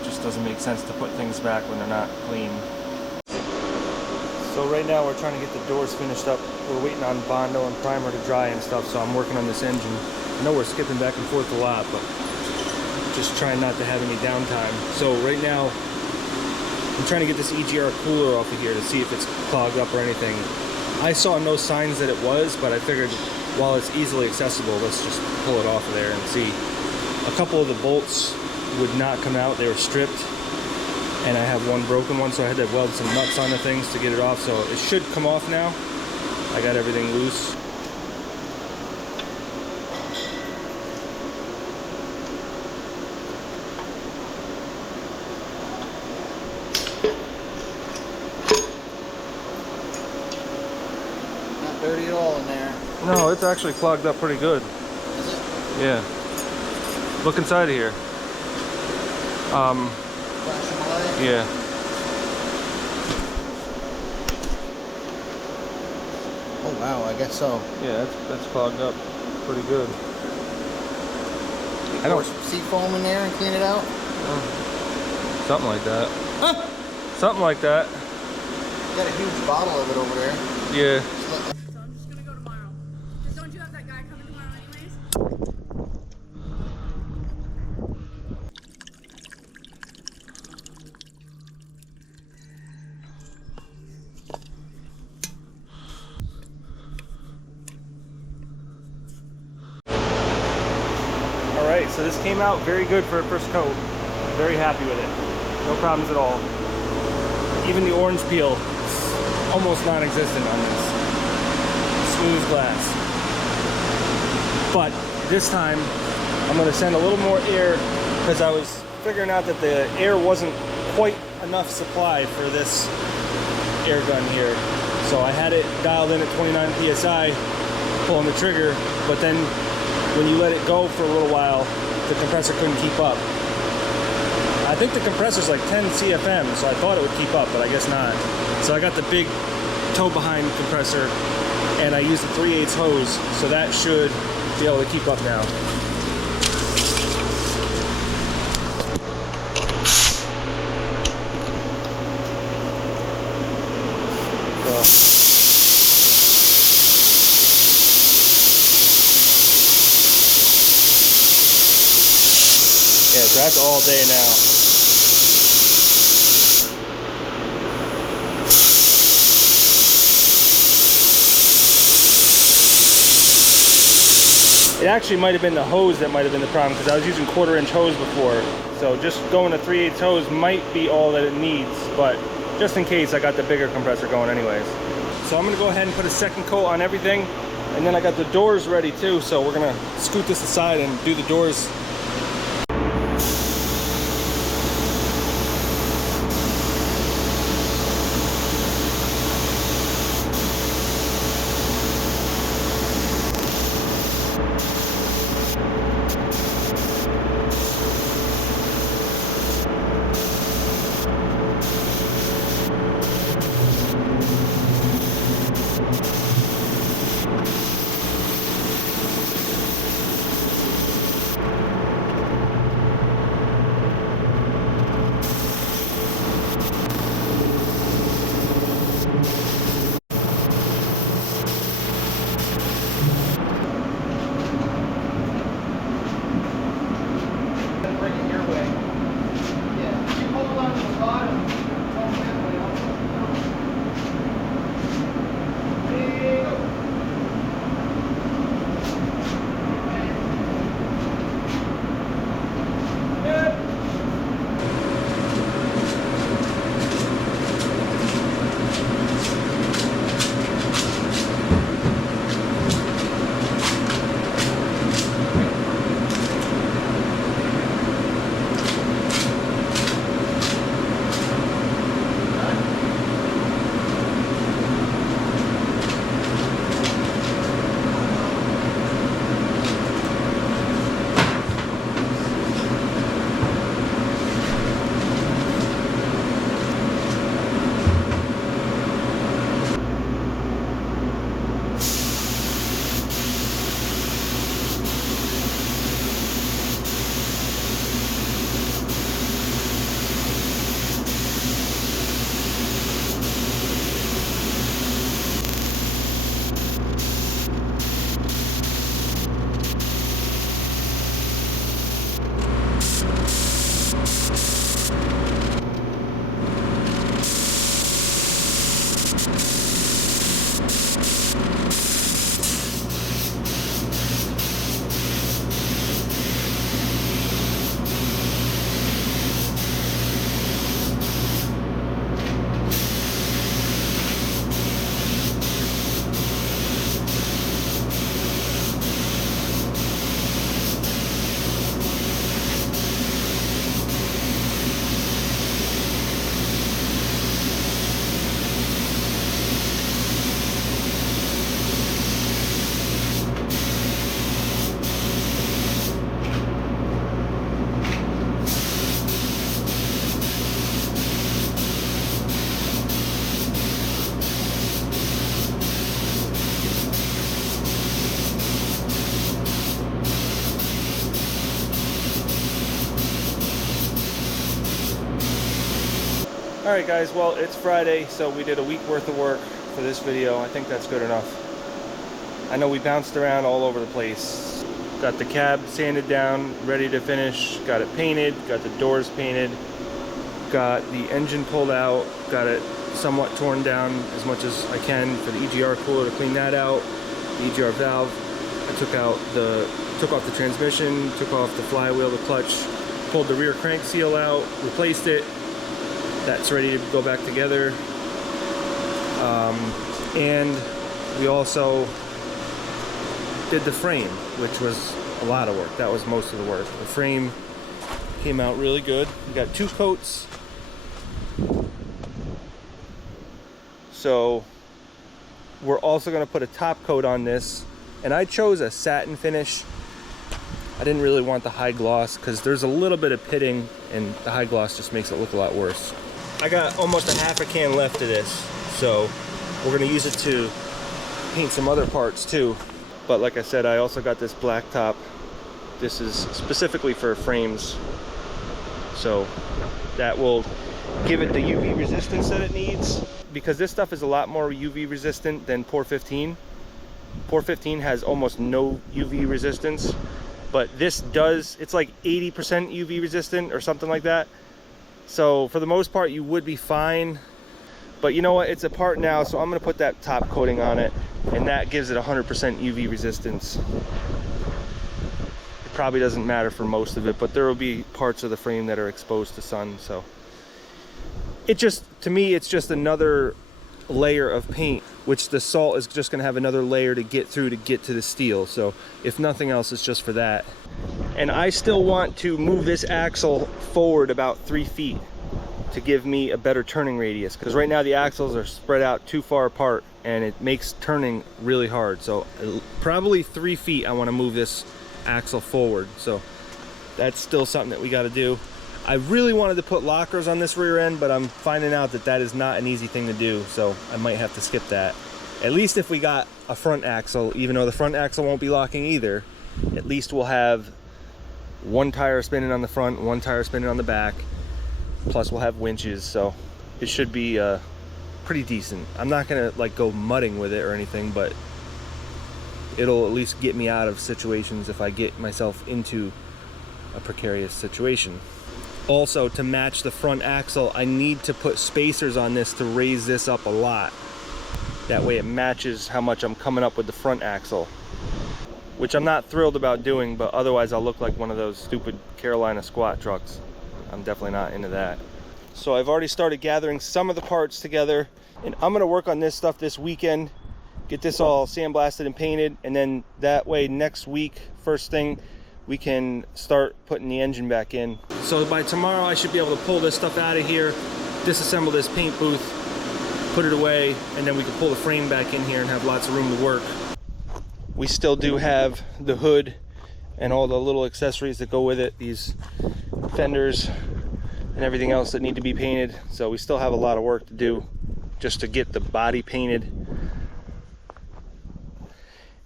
It just doesn't make sense to put things back when they're not clean. So right now we're trying to get the doors finished up. We're waiting on Bondo and primer to dry and stuff, so I'm working on this engine. I know we're skipping back and forth a lot, but just trying not to have any downtime. So right now I'm trying to get this EGR cooler off of here to see if it's clogged up or anything. I saw no signs that it was, but I figured while it's easily accessible, let's just pull it off of there and see. A couple of the bolts would not come out, they were stripped, and I have one broken one, so I had to weld some nuts on the things to get it off, so it should come off now. I got everything loose. Not dirty at all in there. No, it's actually clogged up pretty good. Is it? Yeah. Look inside of here. Flashing the light? Yeah. Oh wow, I guess so. Yeah, that's clogged up pretty good. I don't seat foam in there and clean it out? Something like that. Huh? Something like that. You got a huge bottle of it over there. Yeah. So I'm just gonna go tomorrow. Because don't you have that guy coming tomorrow anyways? Alright, so this came out very good for a first coat. Very happy with it. No problems at all. Even the orange peel is almost non-existent on this. Smooth glass. But this time I'm going to send a little more air because I was figuring out that the air wasn't quite enough supply for this air gun here. So I had it dialed in at 29 psi, pulling the trigger, but then when you let it go for a little while, the compressor couldn't keep up. I think the compressor's like 10 CFM, so I thought it would keep up, but I guess not. So I got the big toe behind compressor, and I used the 3/8 hose, so that should be able to keep up now. Yeah, so that's all day now. It actually might have been the hose that might have been the problem because I was using 1/4 inch hose before. So just going to 3/8 hose might be all that it needs, but just in case I got the bigger compressor going anyways. So I'm gonna go ahead and put a second coat on everything, and then I got the doors ready too, so we're gonna scoot this aside and do the doors. Alright guys, well it's Friday, so we did a week worth of work for this video. I think that's good enough. I know we bounced around all over the place. Got the cab sanded down, ready to finish, got it painted, got the doors painted, got the engine pulled out, got it somewhat torn down as much as I can for the EGR cooler to clean that out, the EGR valve. I took off the transmission, took off the flywheel, the clutch, pulled the rear crank seal out, replaced it. That's ready to go back together. And we also did the frame, which was a lot of work. That was most of the work. The frame came out really good. We got 2 coats. So we're also going to put a top coat on this, and I chose a satin finish. I didn't really want the high gloss because there's a little bit of pitting, and the high gloss just makes it look a lot worse. I got almost a half a can left of this, so we're going to use it to paint some other parts too. But like I said, I also got this black top. This is specifically for frames, so that will give it the UV resistance that it needs, because this stuff is a lot more UV resistant than Pour 15. Pour 15 has almost no UV resistance, but this does. It's like 80% UV resistant or something like that. So for the most part you would be fine, but you know what, it's a part now, so I'm going to put that top coating on it, and that gives it 100% UV resistance. It probably doesn't matter for most of it, but there will be parts of the frame that are exposed to sun, so it just, to me, it's just another layer of paint, which the salt is just going to have another layer to get through to get to the steel. So if nothing else, it's just for that. And I still want to move this axle forward about 3 feet to give me a better turning radius, because right now the axles are spread out too far apart and it makes turning really hard. So probably 3 feet I want to move this axle forward. So that's still something that we got to do. I really wanted to put lockers on this rear end, but I'm finding out that that is not an easy thing to do, so I might have to skip that. At least if we got a front axle, even though the front axle won't be locking either, at least we'll have 1 tire spinning on the front, 1 tire spinning on the back, plus we'll have winches, so it should be pretty decent. I'm not gonna like go mudding with it or anything, but it'll at least get me out of situations if I get myself into a precarious situation. Also, to match the front axle, I need to put spacers on this to raise this up a lot. That way it matches how much I'm coming up with the front axle, which I'm not thrilled about doing, but otherwise I'll look like one of those stupid Carolina squat trucks. I'm definitely not into that. So I've already started gathering some of the parts together, and I'm gonna work on this stuff this weekend, get this all sandblasted and painted, and then that way next week, first thing, we can start putting the engine back in. So by tomorrow I should be able to pull this stuff out of here, disassemble this paint booth, put it away, and then we can pull the frame back in here and have lots of room to work. We still do have the hood and all the little accessories that go with it, these fenders and everything else that need to be painted. So we still have a lot of work to do just to get the body painted.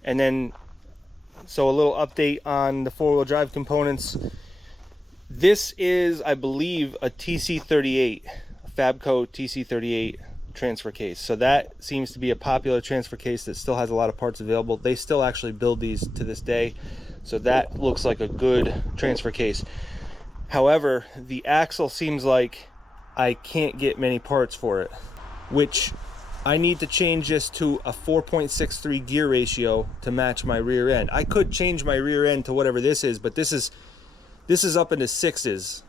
And then, so a little update on the 4-wheel drive components. This is, I believe, a TC38, a Fabco TC38 transfer case. So that seems to be a popular transfer case that still has a lot of parts available. They still actually build these to this day. So that looks like a good transfer case. However, the axle seems like I can't get many parts for it, which I need to change this to a 4.63 gear ratio to match my rear end. I could change my rear end to whatever this is, but this is up into 6s.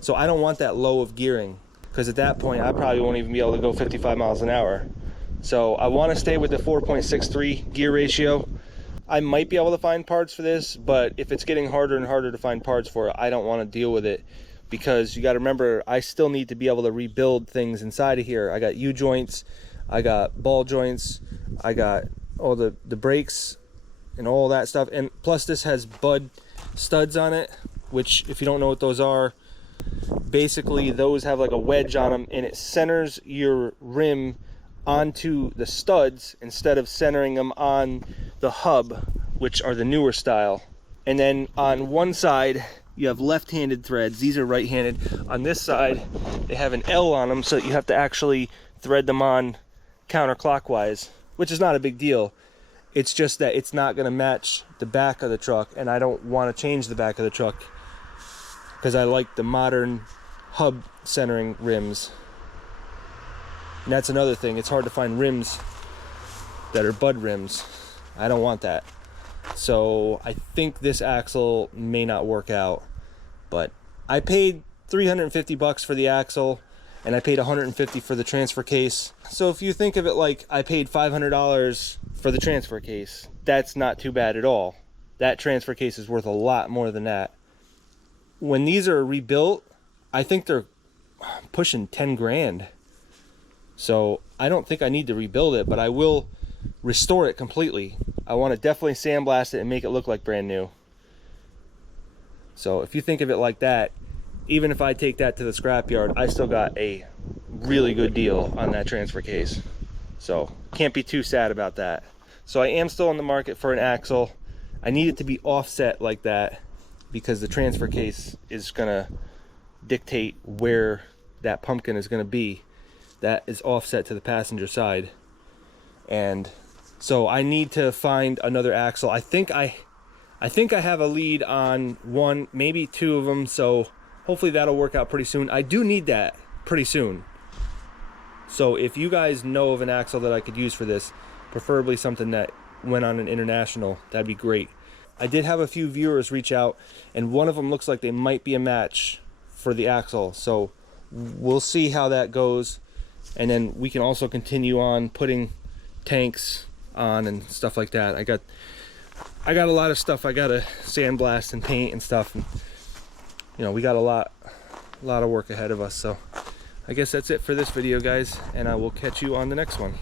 So I don't want that low of gearing, because at that point I probably won't even be able to go 55 miles an hour. So I want to stay with the 4.63 gear ratio. I might be able to find parts for this, but if it's getting harder and harder to find parts for it, I don't want to deal with it, because you got to remember, I still need to be able to rebuild things inside of here. I got U-joints, I got ball joints, I got all the brakes and all that stuff, and plus this has bud studs on it, which if you don't know what those are, basically those have like a wedge on them, and it centers your rim onto the studs instead of centering them on the hub, which are the newer style. And then on one side you have left-handed threads. These are right-handed. On this side, they have an L on them, so you have to actually thread them on counterclockwise, which is not a big deal. It's just that it's not going to match the back of the truck, and I don't want to change the back of the truck because I like the modern hub centering rims. And that's another thing. It's hard to find rims that are bud rims. I don't want that. So I think this axle may not work out, but I paid $350 for the axle and I paid $150 for the transfer case. So if you think of it like I paid $500 for the transfer case, that's not too bad at all. That transfer case is worth a lot more than that. When these are rebuilt, I think they're pushing 10 grand. So I don't think I need to rebuild it, but I will restore it completely. I want to definitely sandblast it and make it look like brand new. So if you think of it like that, even if I take that to the scrapyard, I still got a really good deal on that transfer case. So can't be too sad about that. So I am still in the market for an axle. I need it to be offset like that because the transfer case is gonna dictate where that pumpkin is gonna be. That is offset to the passenger side. And so I need to find another axle. I think I have a lead on one, maybe two of them, so hopefully that'll work out pretty soon. I do need that pretty soon. So if you guys know of an axle that I could use for this, preferably something that went on an international, that'd be great. I did have a few viewers reach out, and one of them looks like they might be a match for the axle. So we'll see how that goes. And then we can also continue on putting tanks on and stuff like that. I got a lot of stuff I gotta sandblast and paint and stuff, and you know, we got a lot of work ahead of us. So I guess that's it for this video, guys, and I will catch you on the next one.